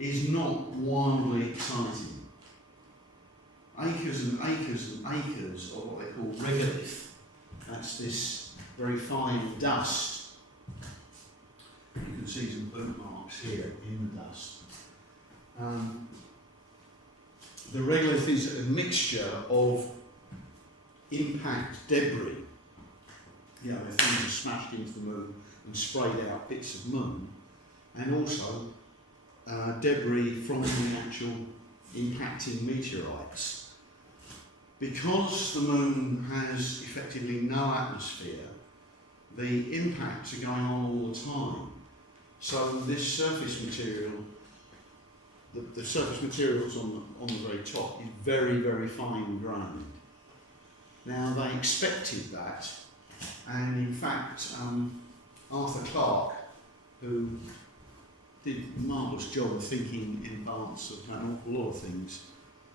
is not wildly exciting. Acres and acres and acres of what they call regolith. That's this very fine dust. You can see some bootmarks here in the dust. The regolith is a mixture of impact debris. You know, where things are smashed into the moon and sprayed out bits of moon, and also debris from the actual impacting meteorites. Because the moon has effectively no atmosphere, the impacts are going on all the time. So this surface material, the surface materials on the very top is very, very fine grained. Now they expected that, and in fact Arthur Clarke, who did a marvellous job of thinking in advance of an awful lot of things,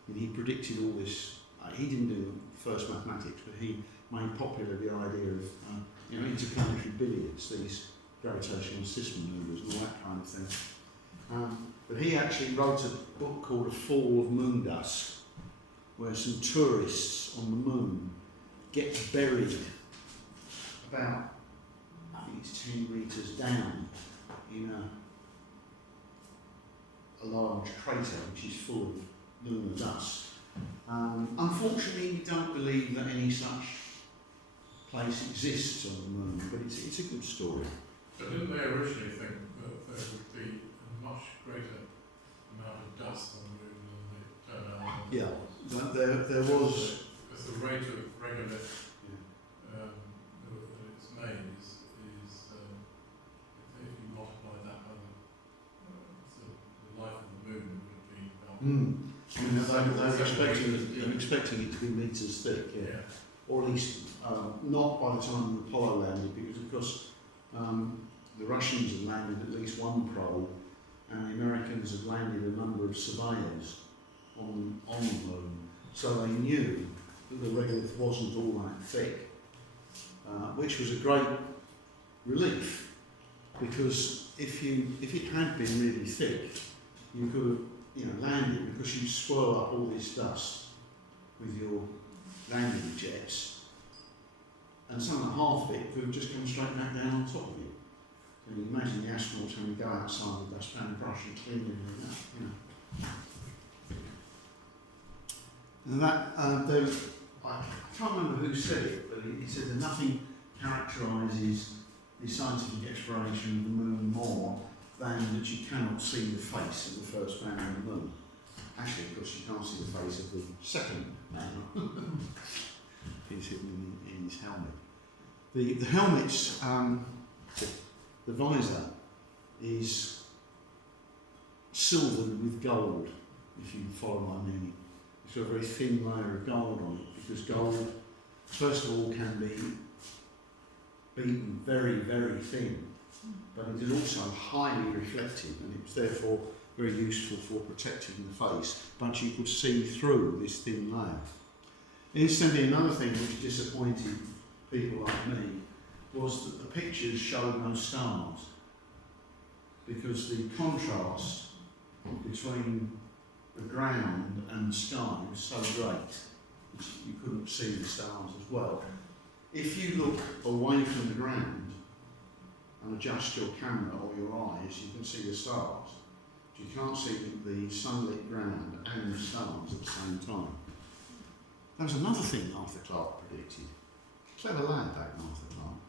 and he predicted all this. He didn't do first mathematics, but he made popular the idea of interplanetary billiards, these gravitational assist manoeuvres and all that kind of thing. But he actually wrote a book called A Fall of Moon Dust, where some tourists on the moon get buried about, I think it's 10 metres down in a large crater which is full of lunar dust. Unfortunately, we don't believe that any such place exists on the moon, but it's a good story. But didn't they originally think that there would be a much greater amount of dust on the moon than they turned out? Yeah, but there was... Because the rate of regolith that it's made is if you multiply that by the life of the moon, it would be about... I mean, they're expecting it to be metres thick, yeah. Or at least not by the time the Apollo landed, because of course the Russians had landed at least one probe, and the Americans had landed a number of surveyors on the moon, so they knew that the regolith wasn't all that thick, which was a great relief, because if it had been really thick, you could have land it, because you swirl up all this dust with your landing jets, and something like half of it could have just come straight back down on top of it. And you imagine the astronauts having to go outside with dustpan brush and clean everything up, you know. And that, I can't remember who said it, but he said that nothing characterises the scientific exploration of the moon more than that you cannot see the face of the first man on the moon. Actually, of course, you can't see the face of the second man. He's hidden in his helmet. The helmet's, the visor is silvered with gold, if you follow my meaning. It's got a very thin layer of gold on it, because gold, first of all, can be beaten very, very thin, but it is also highly reflective, and it's therefore very useful for protecting the face, but you could see through this thin layer. Incidentally, another thing which disappointed people like me was that the pictures showed no stars, because the contrast between the ground and the sky was so great that you couldn't see the stars as well. If you look away from the ground and adjust your camera or your eyes, you can see the stars. But you can't see the sunlit ground and the stars at the same time. That was another thing Arthur Clarke predicted. Clever lad, that Arthur Clarke.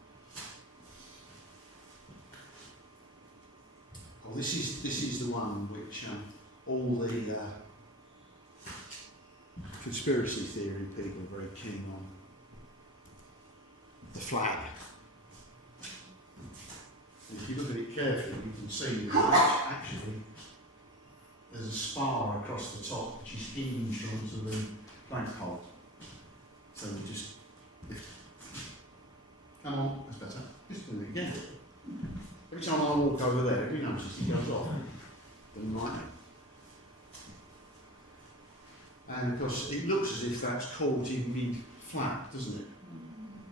Oh, this is the one which all the conspiracy theory people are very keen on. The flag. And if you look at it carefully, you can see that actually there's a spar across the top which is hinged onto the plank pole. So you just, come on, that's better. Just do it again. Every time I walk over there, every notice it goes off. Doesn't like it. And of course, it looks as if that's caught in mid-flap, doesn't it?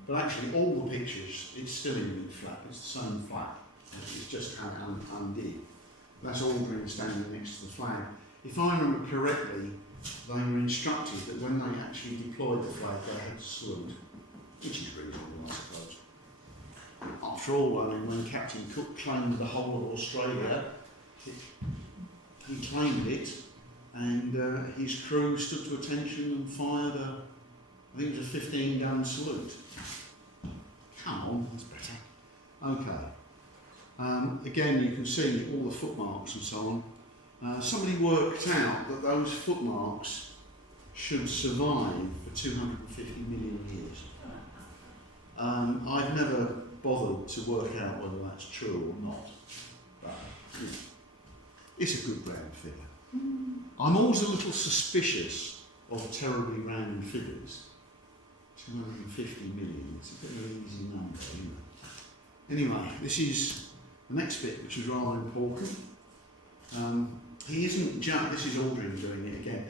But actually, all the pictures, it's still in mid-flap. It's the same flap. It's just undid. That's Aldrin standing next to the flag. If I remember correctly, they were instructed that when they actually deployed the flag, they had to salute, which is reasonable, I suppose. After all, I mean, when Captain Cook claimed the whole of Australia, he claimed it, and his crew stood to attention and fired I think it was a 15-gun salute. Come on, that's better. Okay. Again, you can see all the footmarks and so on. Somebody worked out that those footmarks should survive for 250 million years. I've never bothered to work out whether that's true or not, but you know, it's a good round figure. I'm always a little suspicious of terribly round figures. 250 million, it's a bit of an easy number, you know. Anyway, this is the next bit, which is rather important. He isn't just, this is Aldrin doing it again.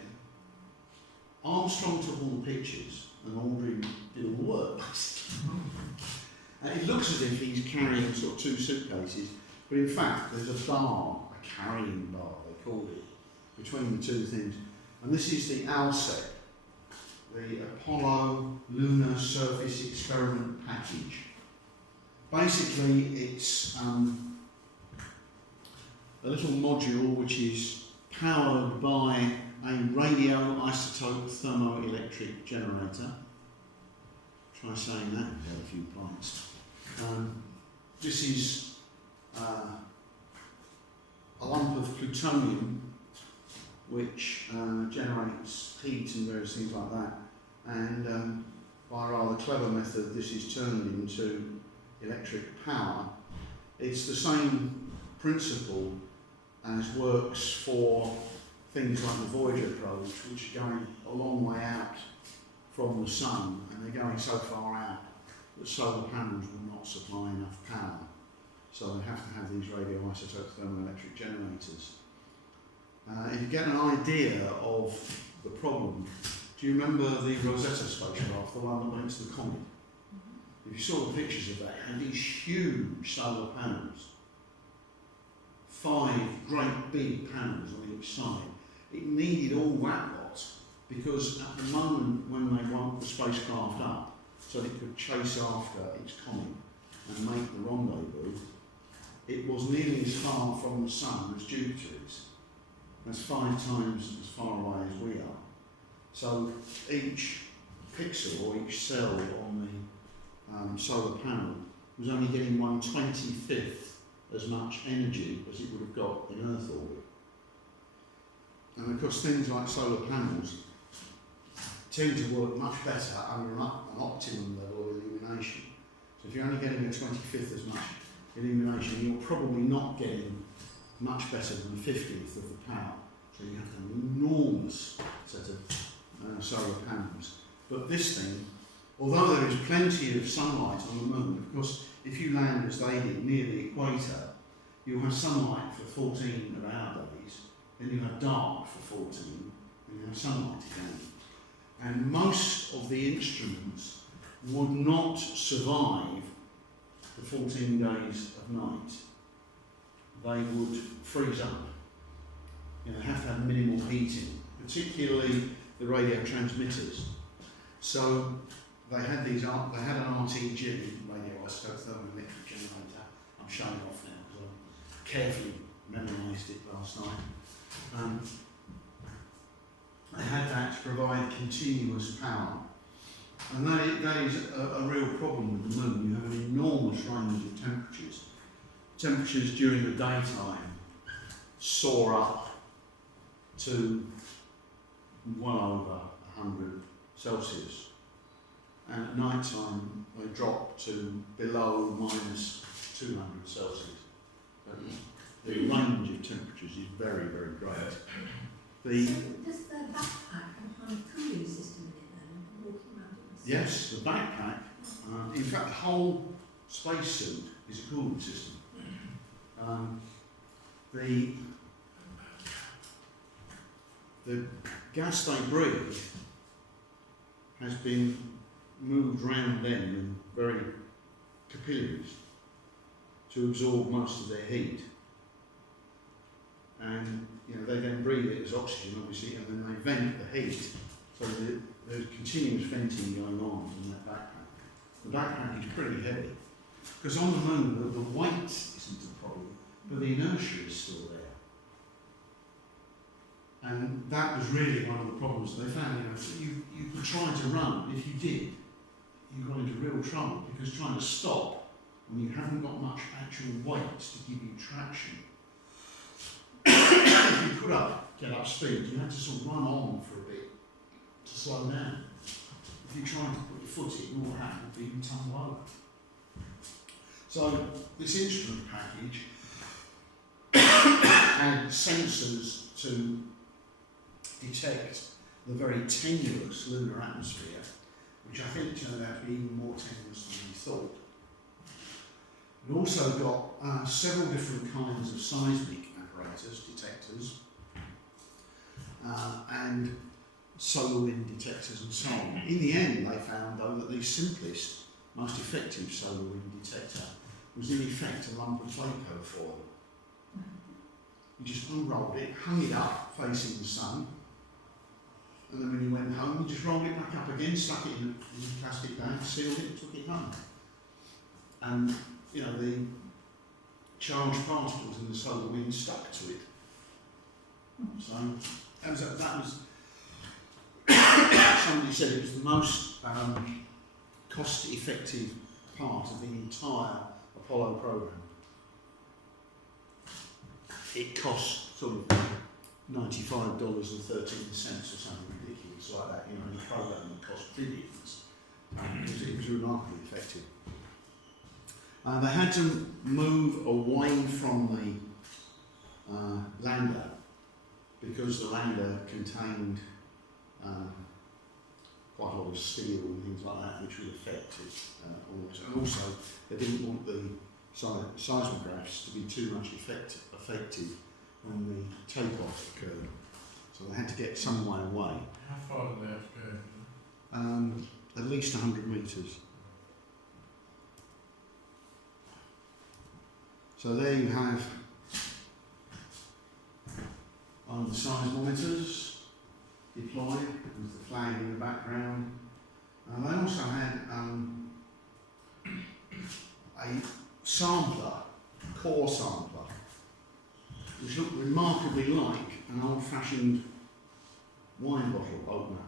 Armstrong took all the pictures and Aldrin did all the work. It looks as if he's carrying sort of two suitcases, but in fact there's a bar, a carrying bar they called it, between the two things. And this is the ALSEC, the Apollo Lunar Surface Experiment Package. Basically, it's a little module which is powered by a radioisotope thermoelectric generator. Try saying that, we've had a few pints. This is a lump of plutonium which generates heat and various things like that, and by a rather clever method this is turned into electric power. It's the same principle as works for things like the Voyager probes, which are going a long way out from the sun, and they're going so far out that solar panels will not supply enough power. So they have to have these radioisotope thermoelectric generators. If you get an idea of the problem, do you remember the Rosetta spacecraft, the one that went to the comet? If you saw the pictures of that, it had these huge solar panels, 5 great big panels on each side. It needed all that lot because at the moment when they woke the spacecraft up so that it could chase after its comet and make the rendezvous, it was nearly as far from the Sun as Jupiter is. That's 5 times as far away as we are. So each pixel or each cell on the solar panel was only getting 1/25th as much energy as it would have got in Earth orbit. And of course things like solar panels tend to work much better under an optimum level of illumination. So if you're only getting a 25th as much illumination, you're probably not getting much better than a 50th of the power. So you have an enormous set of solar panels. But this thing, although there is plenty of sunlight on the moon, of course, if you land as they did near the equator, you'll have sunlight for 14 of our days, then you have dark for 14, and you have sunlight again. And most of the instruments would not survive the 14 days of night. They would freeze up. You know, they have to have minimal heating, particularly the radio transmitters. So they had an RTG, radioisotope thermoelectric generator. I'm showing off now because I carefully memorised it last night. They had that to provide continuous power. And that is a real problem with the moon. You have an enormous range of temperatures. Temperatures during the daytime soar up to well over 100 Celsius. And at night time they drop to below minus 200 Celsius. The range of temperatures is very, very great. So does the backpack have a cooling system in it then, walking around it? Yes, the backpack, in fact the whole spacesuit is a cooling system. The gas they breathe has been moved round them in very capillaries to absorb most of their heat. And you know, they then breathe it as oxygen, obviously, and then they vent the heat. So there's continuous venting going on in that backpack. The backpack is pretty heavy. Because on the moon, the weight isn't the problem, but the inertia is still there. And that was really one of the problems they found. You could try to run, but if you did, you got into real trouble, because trying to stop when you haven't got much actual weight to give you traction. If you could get up speed, you had to sort of run on for a bit to slow down. If you tried to put your foot in, all that would be you tumble over. So this instrument package had sensors to detect the very tenuous lunar atmosphere, which I think turned out to be even more tenuous than we thought. It also got several different kinds of seismic apparatus, detectors, and solar wind detectors and so on. In the end, they found, though, that the simplest, most effective solar wind detector was in effect a lump of Clayco foil. You just unrolled it, hung it up facing the sun, and then when you went home, you just rolled it back up again, stuck it in a plastic bag, sealed it, took it home. And, you know, the charged particles in the solar wind stuck to it. So that was somebody said it was the most cost-effective part of the entire Apollo program. It cost sort of $95.13 or something ridiculous like that. You know, in a program that cost billions. It was remarkably effective. They had to move away from the lander because the lander contained quite a lot of steel and things like that, which would affect it almost. And also, they didn't want the seismographs to be too much affected when the takeoff occurred. So they had to get some way away. How far did they have to go? At least 100 metres. So there you have the seismometers, deployed with the flag in the background. They also had a sampler, core sampler, which looked remarkably like an old-fashioned wine bottle opener.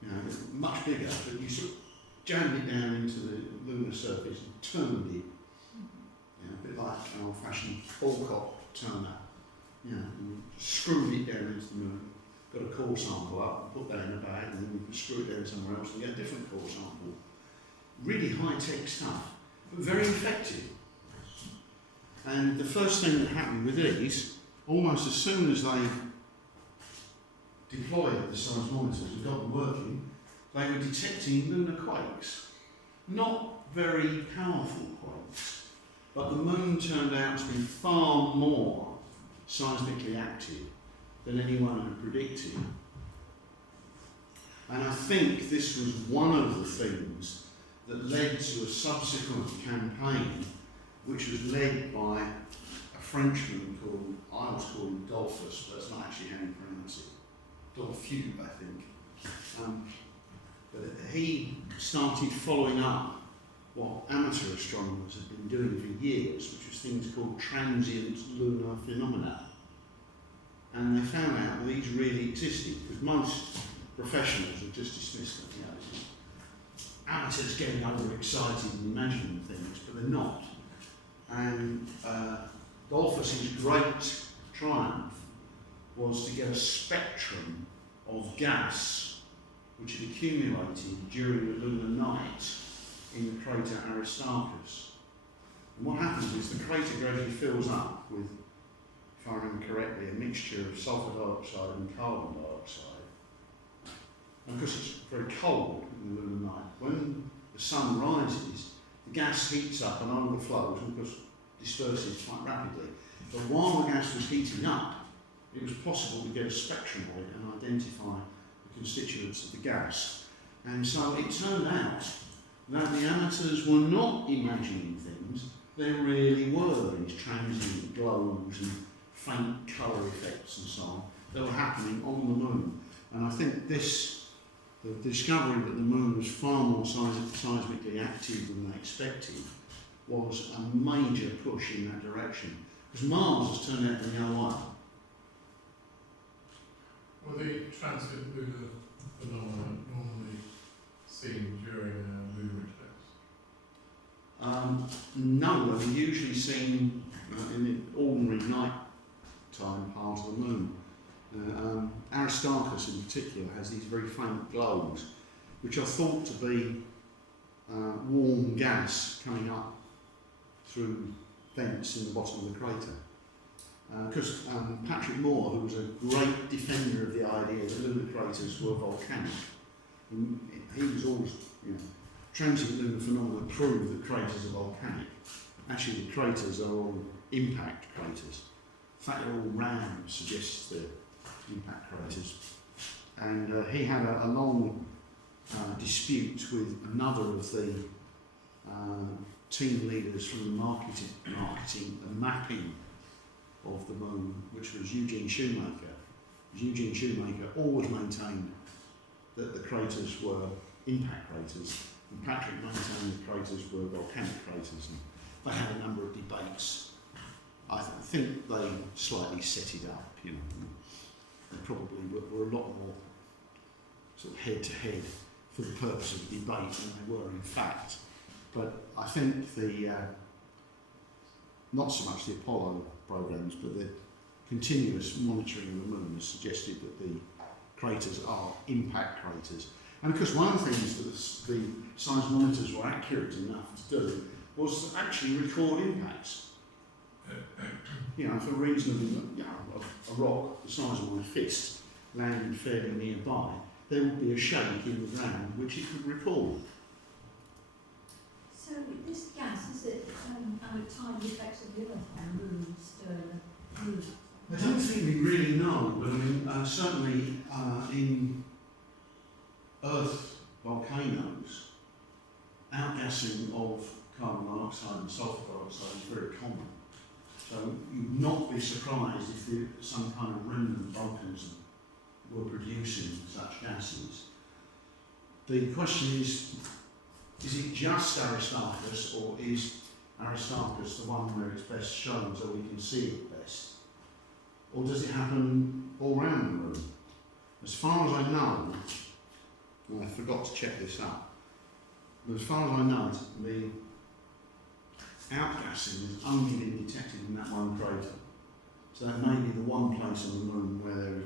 You know, much bigger, but you sort of jammed it down into the lunar surface and turned it. You know, a bit like an old-fashioned ballcock turner. You know, and screwed it down into the moon, got a core sample up, put that in a bag, and then you could screw it down somewhere else and get a different core sample. Really high-tech stuff, but very effective. And the first thing that happened with these, almost as soon as they deployed the seismometers and got them working, they were detecting lunar quakes. Not very powerful quakes, but the moon turned out to be far more seismically active than anyone had predicted. And I think this was one of the things that led to a subsequent campaign which was led by a Frenchman called, I was called him Dolphus, but that's not actually how you pronounce it. Dolphu, I think. But he started following up what amateur astronomers had been doing for years, which was things called transient lunar phenomena. And they found out that these really existed, because most professionals have just dismissed them. You know, it's amateurs getting overexcited and imagining things, but they're not. And Dolphus's great triumph was to get a spectrum of gas which had accumulated during the lunar night in the crater Aristarchus. And what happens is the crater gradually fills up with, if I remember correctly, a mixture of sulfur dioxide and carbon dioxide. And of course it's very cold in the lunar night. When the sun rises, the gas heats up and overflows and of course disperses quite rapidly. But while the gas was heating up, it was possible to get a spectrum of it and identify the constituents of the gas. And so it turned out that the amateurs were not imagining things, they really were, these transient glows and faint colour effects and so on, that were happening on the moon. And I think this, the discovery that the moon was far more seismically active than they expected, was a major push in that direction. Because Mars has turned out to be the other way. Well, the transient lunar phenomena normally seen during a lunar eclipse? No, they're usually seen in the ordinary night-time part of the moon. Aristarchus in particular has these very faint glows, which are thought to be warm gas coming up through vents in the bottom of the crater. Because Patrick Moore, who was a great defender of the idea that lunar craters were volcanic, he was always, you know, transient lunar phenomena prove that craters are volcanic. Actually, the craters are all impact craters. In fact, they're all round, suggests they're impact craters. And he had a long dispute with another of the team leaders from the marketing and mapping of the moon, which was Eugene Shoemaker. Eugene Shoemaker always maintained that the craters were impact craters, and Patrick maintained the craters were volcanic craters, and they had a number of debates. I think they slightly set it up, you know. They probably were a lot more sort of head-to-head for the purpose of the debate than they were in fact. But I think the, not so much the Apollo programs, but the continuous monitoring of the moon has suggested that the craters are impact craters. And of course, one of the things that the seismometers were accurate enough to do was to actually record impacts. You know, for reasonably, you know, a rock the size of my fist landing fairly nearby, there would be a shake in the ground which it could record. So this gas, is it time the effects of the Earth on moons during the moon? I don't think we really know, but I mean, certainly in Earth volcanoes, outgassing of carbon dioxide and sulfur dioxide is very common. So you'd not be surprised if some kind of remnant volcanism were produced such gases. The question is it just Aristarchus, or is Aristarchus the one where it's best shown so we can see it best? Or does it happen all around the room? As far as I know, and I forgot to check this up, but as far as I know, the outgassing has only been detected in that one crater. So that may be the one place on the moon where there is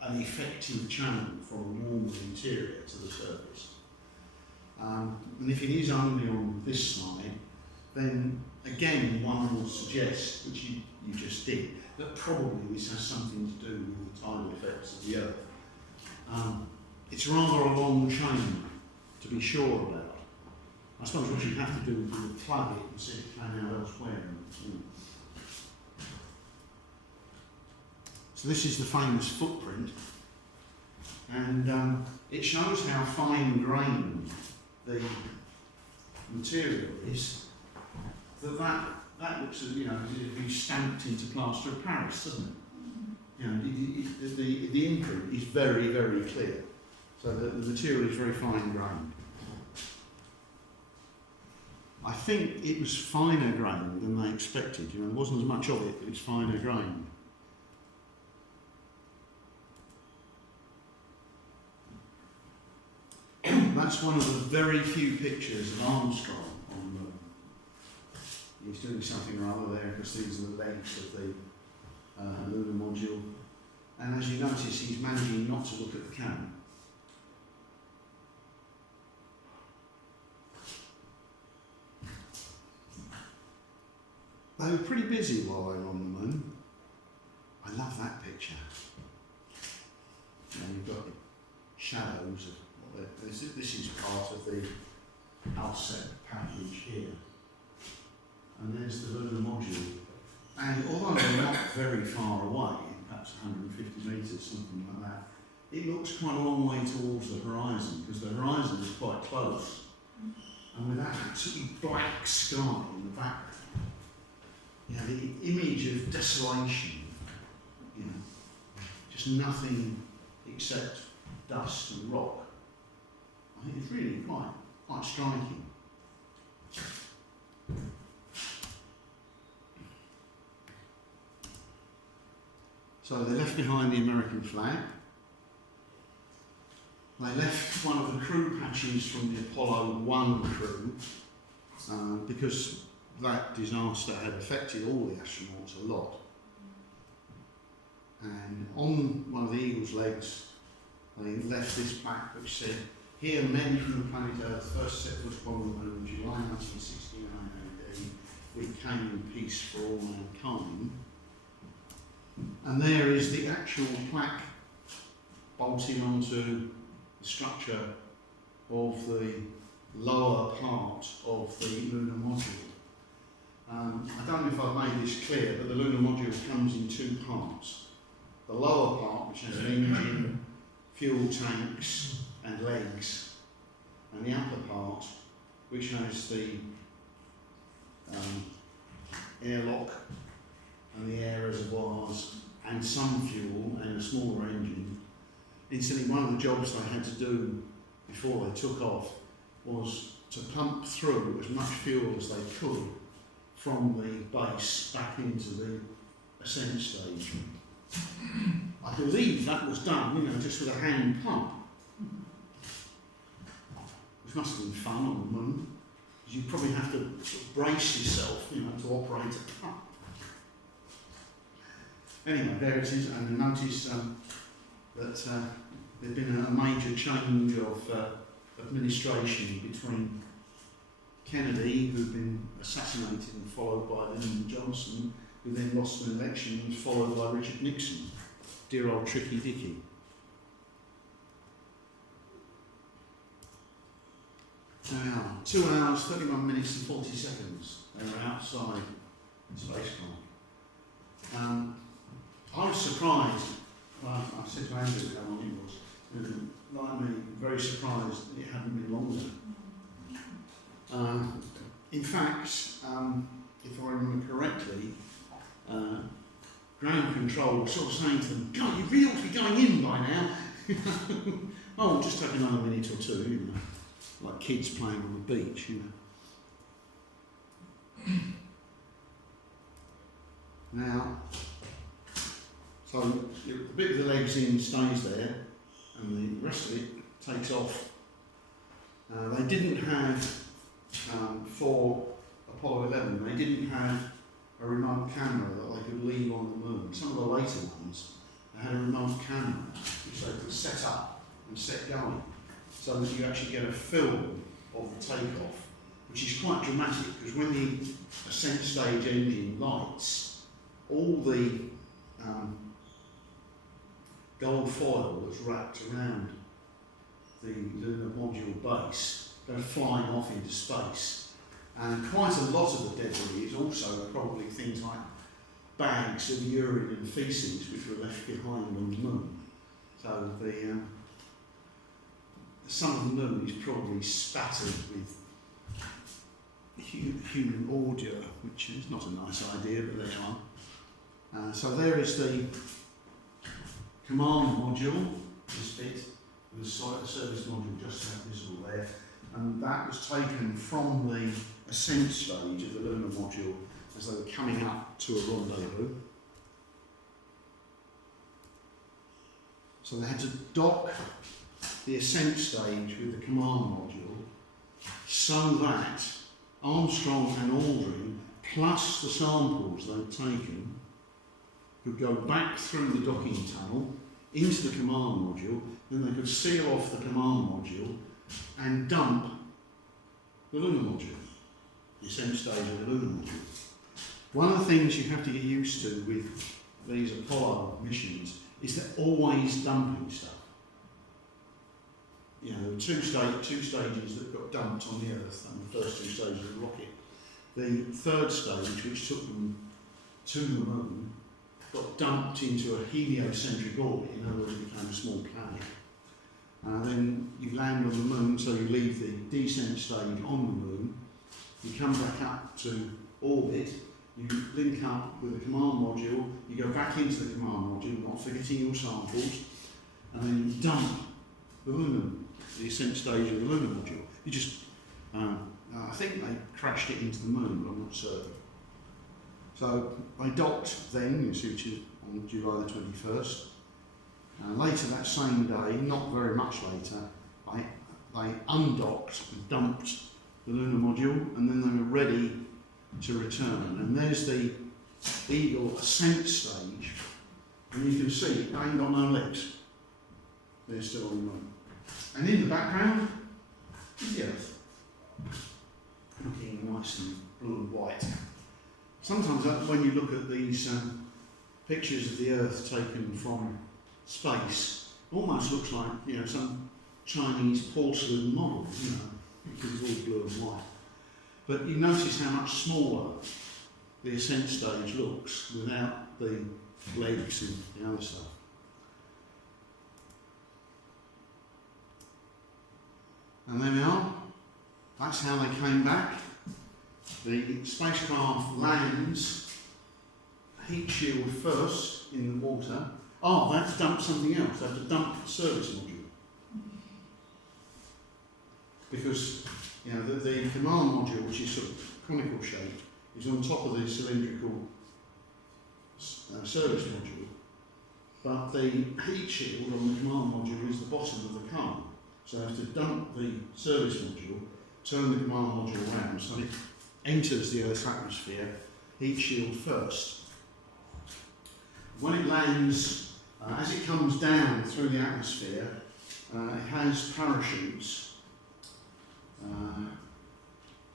an effective channel from a warmer interior to the surface. And if it is only on this slide, then again one will suggest, which you just did, that probably this has something to do with the tidal effects of the Earth. It's rather a long chain to be sure about. I suppose what you have to do is plug it and see if it came out elsewhere. So this is the famous footprint, and it shows how fine-grained the material is. That looks as, as if it be stamped into plaster of Paris, doesn't it? The imprint is very, very clear. So the material is very fine-grained. I think it was finer grained than they expected. There wasn't as much of it, but it's finer grained. That's one of the very few pictures of Armstrong on the moon. He's doing something or other there because these are the legs of the lunar module. And as you notice, he's managing not to look at the camera. They were pretty busy while they were on the moon. I love that picture. You've got the shadows of this is part of the outset package here. And there's the lunar module. And although they're not very far away, perhaps 150 metres, something like that, it looks quite a long way towards the horizon, because the horizon is quite close. And with that absolutely black sky in the background, the image of desolation, just nothing except dust and rock. I think it's really quite striking. So they left behind the American flag. They left one of the crew patches from the Apollo 1 crew because that disaster had affected all the astronauts a lot. And on one of the Eagle's legs, they left this plaque which said, "Here men from the planet Earth first set foot upon the moon, July 1969 AD. We came in peace for all mankind." And there is the actual plaque bolting onto the structure of the lower part of the lunar module. I don't know if I've made this clear, but the lunar module comes in two parts. The lower part, which has an engine, fuel tanks and legs, and the upper part, which has the airlock and the air reservoirs and some fuel and a smaller engine. Incidentally, one of the jobs they had to do before they took off was to pump through as much fuel as they could from the base back into the ascent stage. I believe that was done, just with a hand pump. Which must have been fun on the moon, because you probably have to sort of brace yourself, to operate a pump. Anyway, there it is, and notice that there'd been a major change of administration between Kennedy, who'd been assassinated and followed by Lyndon Johnson, who then lost an election and was followed by Richard Nixon. Dear old Tricky Dicky. There we are, 2 hours, 31 minutes and 40 seconds. They were outside the spacecraft. I was surprised, I said to Andrew how long it was, and like me, very surprised it hadn't been longer. In fact, if I remember correctly, ground control was sort of saying to them, "God, you really ought to be going in by now." Oh, just take another minute or two, you know, like kids playing on the beach, you know. Now, so the bit of the legs in stays there, and the rest of it takes off. They didn't have, for Apollo 11, they didn't have a remote camera that they could leave on the moon. Some of the later ones, they had a remote camera which they could set up and set going, so that you actually get a film of the takeoff, which is quite dramatic, because when the ascent stage engine lights, all the gold foil that's wrapped around the lunar module base go flying off into space. And quite a lot of the debris is also probably things like bags of urine and faeces which were left behind on the moon. So the some of the moon is probably spattered with human ordure, which is not a nice idea, but there you are. So there is the command module, this bit, with the service module just about visible there, and that was taken from the ascent stage of the lunar module as they were coming up to a rendezvous. So they had to dock the ascent stage with the command module so that Armstrong and Aldrin, plus the samples they'd taken, could go back through the docking tunnel into the command module, then they could seal off the command module and dump the lunar module, the ascent stage of the lunar module. One of the things you have to get used to with these Apollo missions is they're always dumping stuff. You know, there were two stages that got dumped on the Earth, and the first two stages of the rocket. The third stage, which took them to the moon, got dumped into a heliocentric orbit, in other words, it became a small planet. Then you land on the moon, so you leave the descent stage on the moon, you come back up to orbit, you link up with the command module, you go back into the command module, not forgetting your samples, and then you dump the ascent stage of the lunar module. You just, I think they crashed it into the moon, but I'm not certain. So they docked then, you see, which is on July the 21st. Later that same day, not very much later, they undocked and dumped the lunar module, and then they were ready to return. And there's the Eagle ascent stage, and you can see it ain't got no legs. They're still on the moon. And in the background is the Earth, looking nice and blue and white. Sometimes when you look at these pictures of the Earth taken from space, it almost looks like, you know, some Chinese porcelain model, you know, because it's all blue and white. But you notice how much smaller the ascent stage looks without the legs and the other stuff. And there we are. That's how they came back. The spacecraft lands, heat shield first in the water. Oh, they have to dump something else. They have to dump the service module. Because, you know, the command module, which is sort of conical shaped, is on top of the cylindrical service module. But the heat shield on the command module is the bottom of the car. So they have to dump the service module, turn the command module around so it enters the Earth's atmosphere, heat shield first. When it lands, as it comes down through the atmosphere, it has parachutes.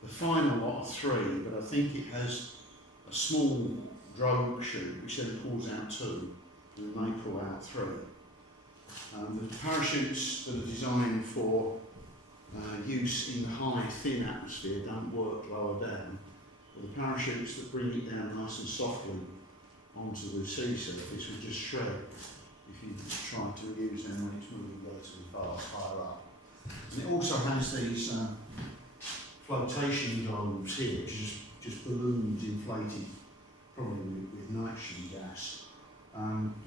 The final lot of 3, but I think it has a small drogue chute which then pulls out 2, and they pull out 3. The parachutes that are designed for use in the high, thin atmosphere don't work lower down. But the parachutes that bring it down nice and softly onto the sea surface will just shred if you try to use them when it's moving relatively fast, higher up. And it also has these flotation globes here, which is just balloons inflated, probably with nitrogen gas,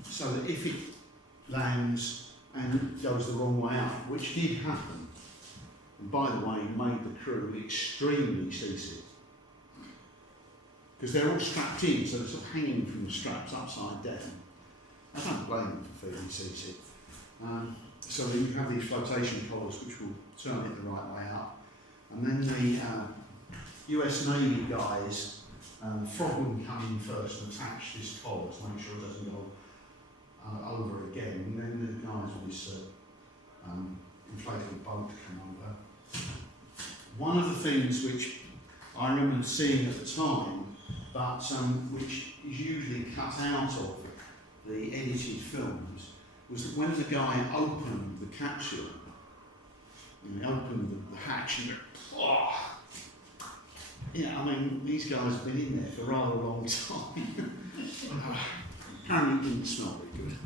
so that if it lands and goes the wrong way up, which did happen. And by the way, made the crew extremely seasick. Because they're all strapped in, so they're sort of hanging from the straps upside down. I don't blame them for feeling seasick. So you have these flotation collars which will turn it the right way up. And then the US Navy guys, Frogman come in first and attach this collar to make sure it doesn't go over again. And then the guys with this inflatable boat come over. One of the things which I remember seeing at the time, but which is usually cut out of the edited films, was that when the guy opened the capsule, and he opened the hatch, and yeah, I mean, these guys have been in there for a rather long time. Apparently it didn't smell very good.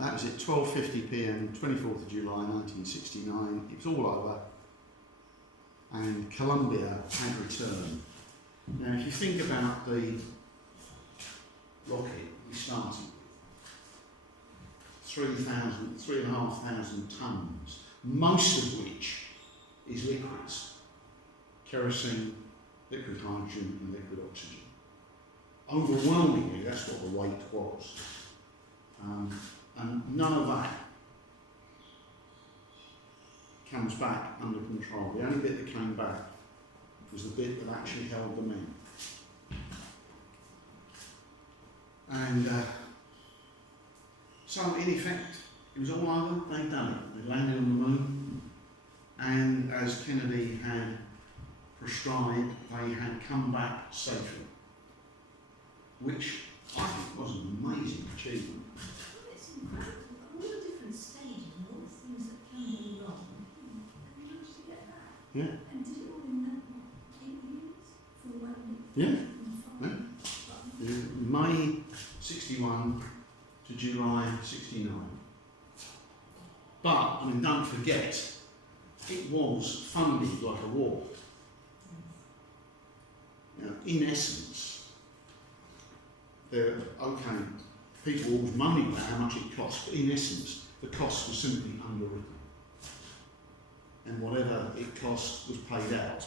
That was at 12:50 p.m, 24th of July 1969. It was all over, and Columbia had returned. Now, if you think about the rocket we started with, 3,500 tonnes, most of which is liquids, kerosene, liquid hydrogen and liquid oxygen. Overwhelmingly, that's what the weight was. And none of that comes back under control. The only bit that came back was the bit that actually held them in. And so, in effect, it was all over. They'd done it. They landed on the moon, and as Kennedy had prescribed, they had come back safely, which I think was an amazing achievement. It's incredible. All the different stages and all the things that can go wrong. Have you managed to get that? Yeah. And did it all in that, 8 years? From when Yeah. May 61 to July 69. But, I mean, don't forget, it was funded like a war. Now, in essence, people always moaning about how much it cost, but in essence, the cost was simply underwritten. And whatever it cost was paid out.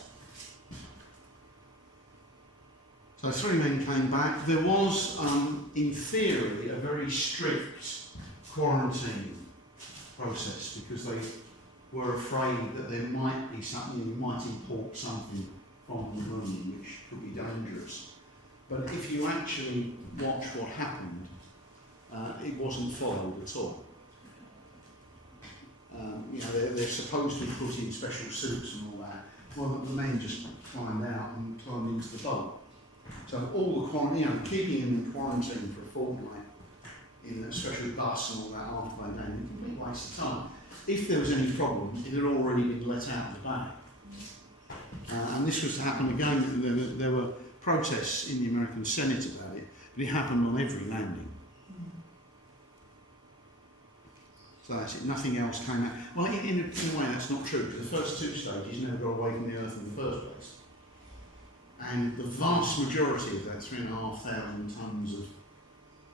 So 3 men came back. There was, in theory, a very strict quarantine process because they were afraid that there might be something, you might import something from the moon which could be dangerous. But if you actually watch what happened, it wasn't followed at all. They're supposed to be put in special suits and all that. Well, the men just climbed out and climbed into the boat. So all the quarantine, keeping them in quarantine for a fortnight in a special bus and all that after they came, a complete waste of time. If there was any problem, it had already been let out of the bag. And this was to happen again. There were protests in the American Senate about it, but it happened on every landing. So that's it, nothing else came out. Well, in a way that's not true, because the first 2 stages never got away from the Earth in the first place. And the vast majority of that 3,500 tonnes of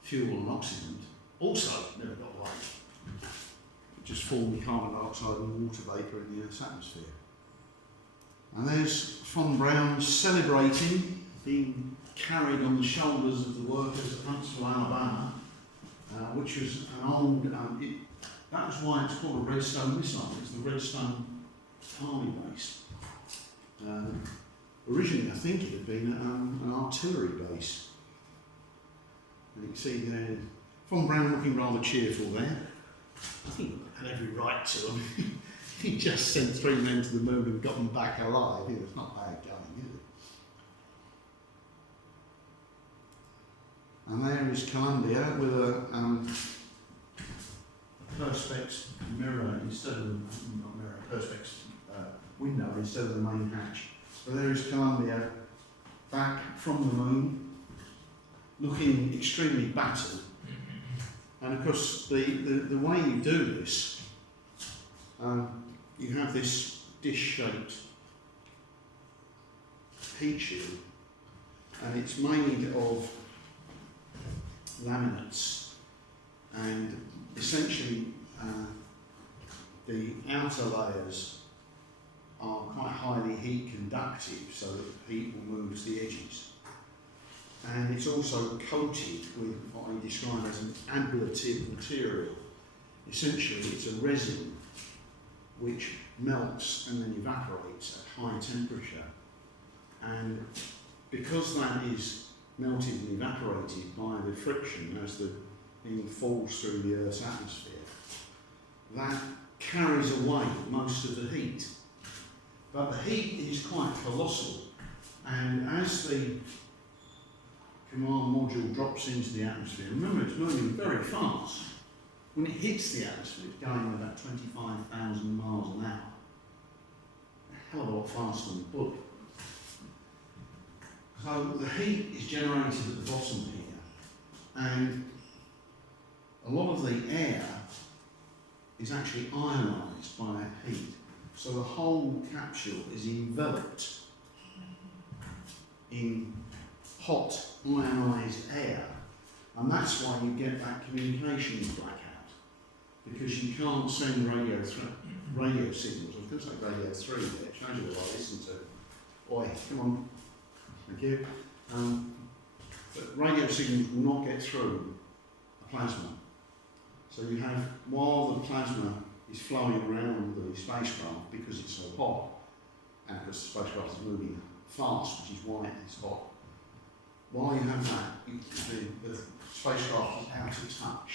fuel and oxygen also never got away. It just formed carbon dioxide and water vapour in the Earth's atmosphere. And there's Von Braun celebrating, being carried on the shoulders of the workers at Huntsville, Alabama, which was an old, that was why it's called a Redstone missile. It's the Redstone Army base. Originally, I think it had been an artillery base. And you can see there, Von Braun looking rather cheerful there. I think he had every right to him. He just sent 3 men to the moon and got them back alive. It's not bad going, is it? And there is Columbia with a perspex mirror instead of not mirror, perspex window instead of the main hatch. So there is Columbia back from the moon, looking extremely battered. And of course, the way you do this, you have this dish-shaped heat shield, and it's made of laminates, and essentially the outer layers are quite highly heat conductive, so that heat will move to the edges. And it's also coated with what I describe as an ablative material. Essentially, it's a resin which melts and then evaporates at high temperature. And because that is melted and evaporated by the friction as the thing falls through the Earth's atmosphere, that carries away most of the heat. But the heat is quite colossal, and as the command module drops into the atmosphere, remember it's moving very fast. When it hits the atmosphere, it's going at about 25,000 miles an hour. A hell of a lot faster than a bullet. So the heat is generated at the bottom here, and a lot of the air is actually ionised by that heat. So the whole capsule is enveloped in hot, ionised air, and that's why you get that communications blackout, because you can't send radio signals. I was going to say radio 3 there, it shows you what I listen to. Oi, come on, thank you. But radio signals will not get through a plasma. So you have, while the plasma is flowing around the spacecraft because it's so hot, and because the spacecraft is moving fast, which is why it's hot, while you have that, the spacecraft is out of touch.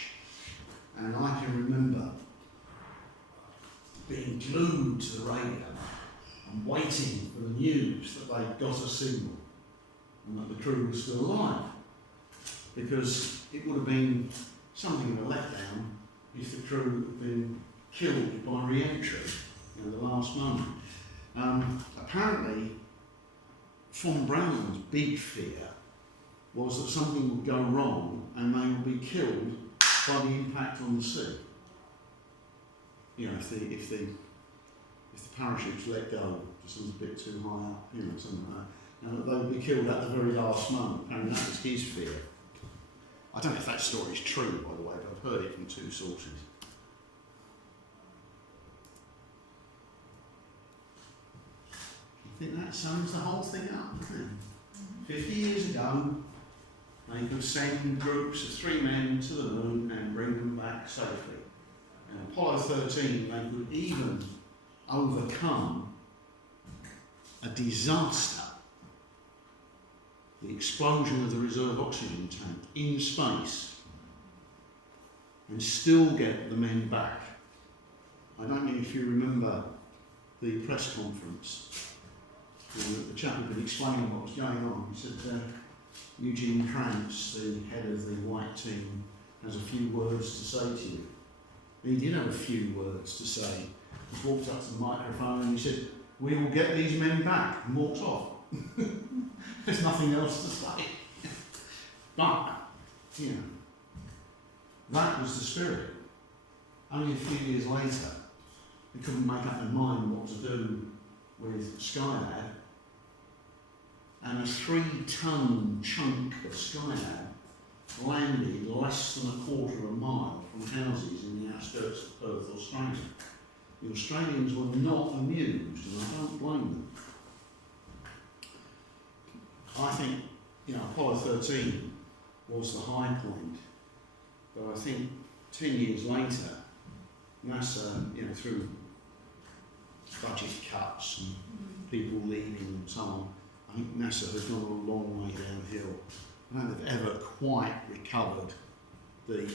And I can remember being glued to the radio and waiting for the news that they'd got a signal and that the crew was still alive. Because it would have been something of a letdown if the crew had been killed by re-entry, the last moment. Apparently, von Braun's big fear was that something would go wrong and they would be killed by the impact on the sea. If the parachute's let go just a bit too high up, something like that, and that they would be killed at the very last moment. Apparently that was his fear. I don't know if that story is true, by the way, but I've heard it from two sources. I think that sums the whole thing up, doesn't it? 50 years ago, they could send groups of 3 men to the moon and bring them back safely. And Apollo 13, they could even overcome a disaster, the explosion of the reserve oxygen tank in space, and still get the men back. I don't know if you remember the press conference. The chap had been explaining what was going on. He said, Eugene Kranz, the head of the white team, has a few words to say to you. And he did have a few words to say. He walked up to the microphone and he said, "We will get these men back," and walked off. There's nothing else to say. But, that was the spirit. Only a few years later, they couldn't make up their mind what to do with Skylab, and a 3-ton chunk of Skylab landed less than a quarter of a mile from houses in the outskirts of Perth, Australia. The Australians were not amused, and I don't blame them. I think, Apollo 13 was the high point, but I think 10 years later, NASA, through budget cuts and people leaving and so on, I think NASA has gone a long way downhill. I don't think they've ever quite recovered the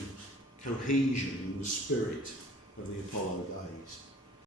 cohesion and the spirit of the Apollo days.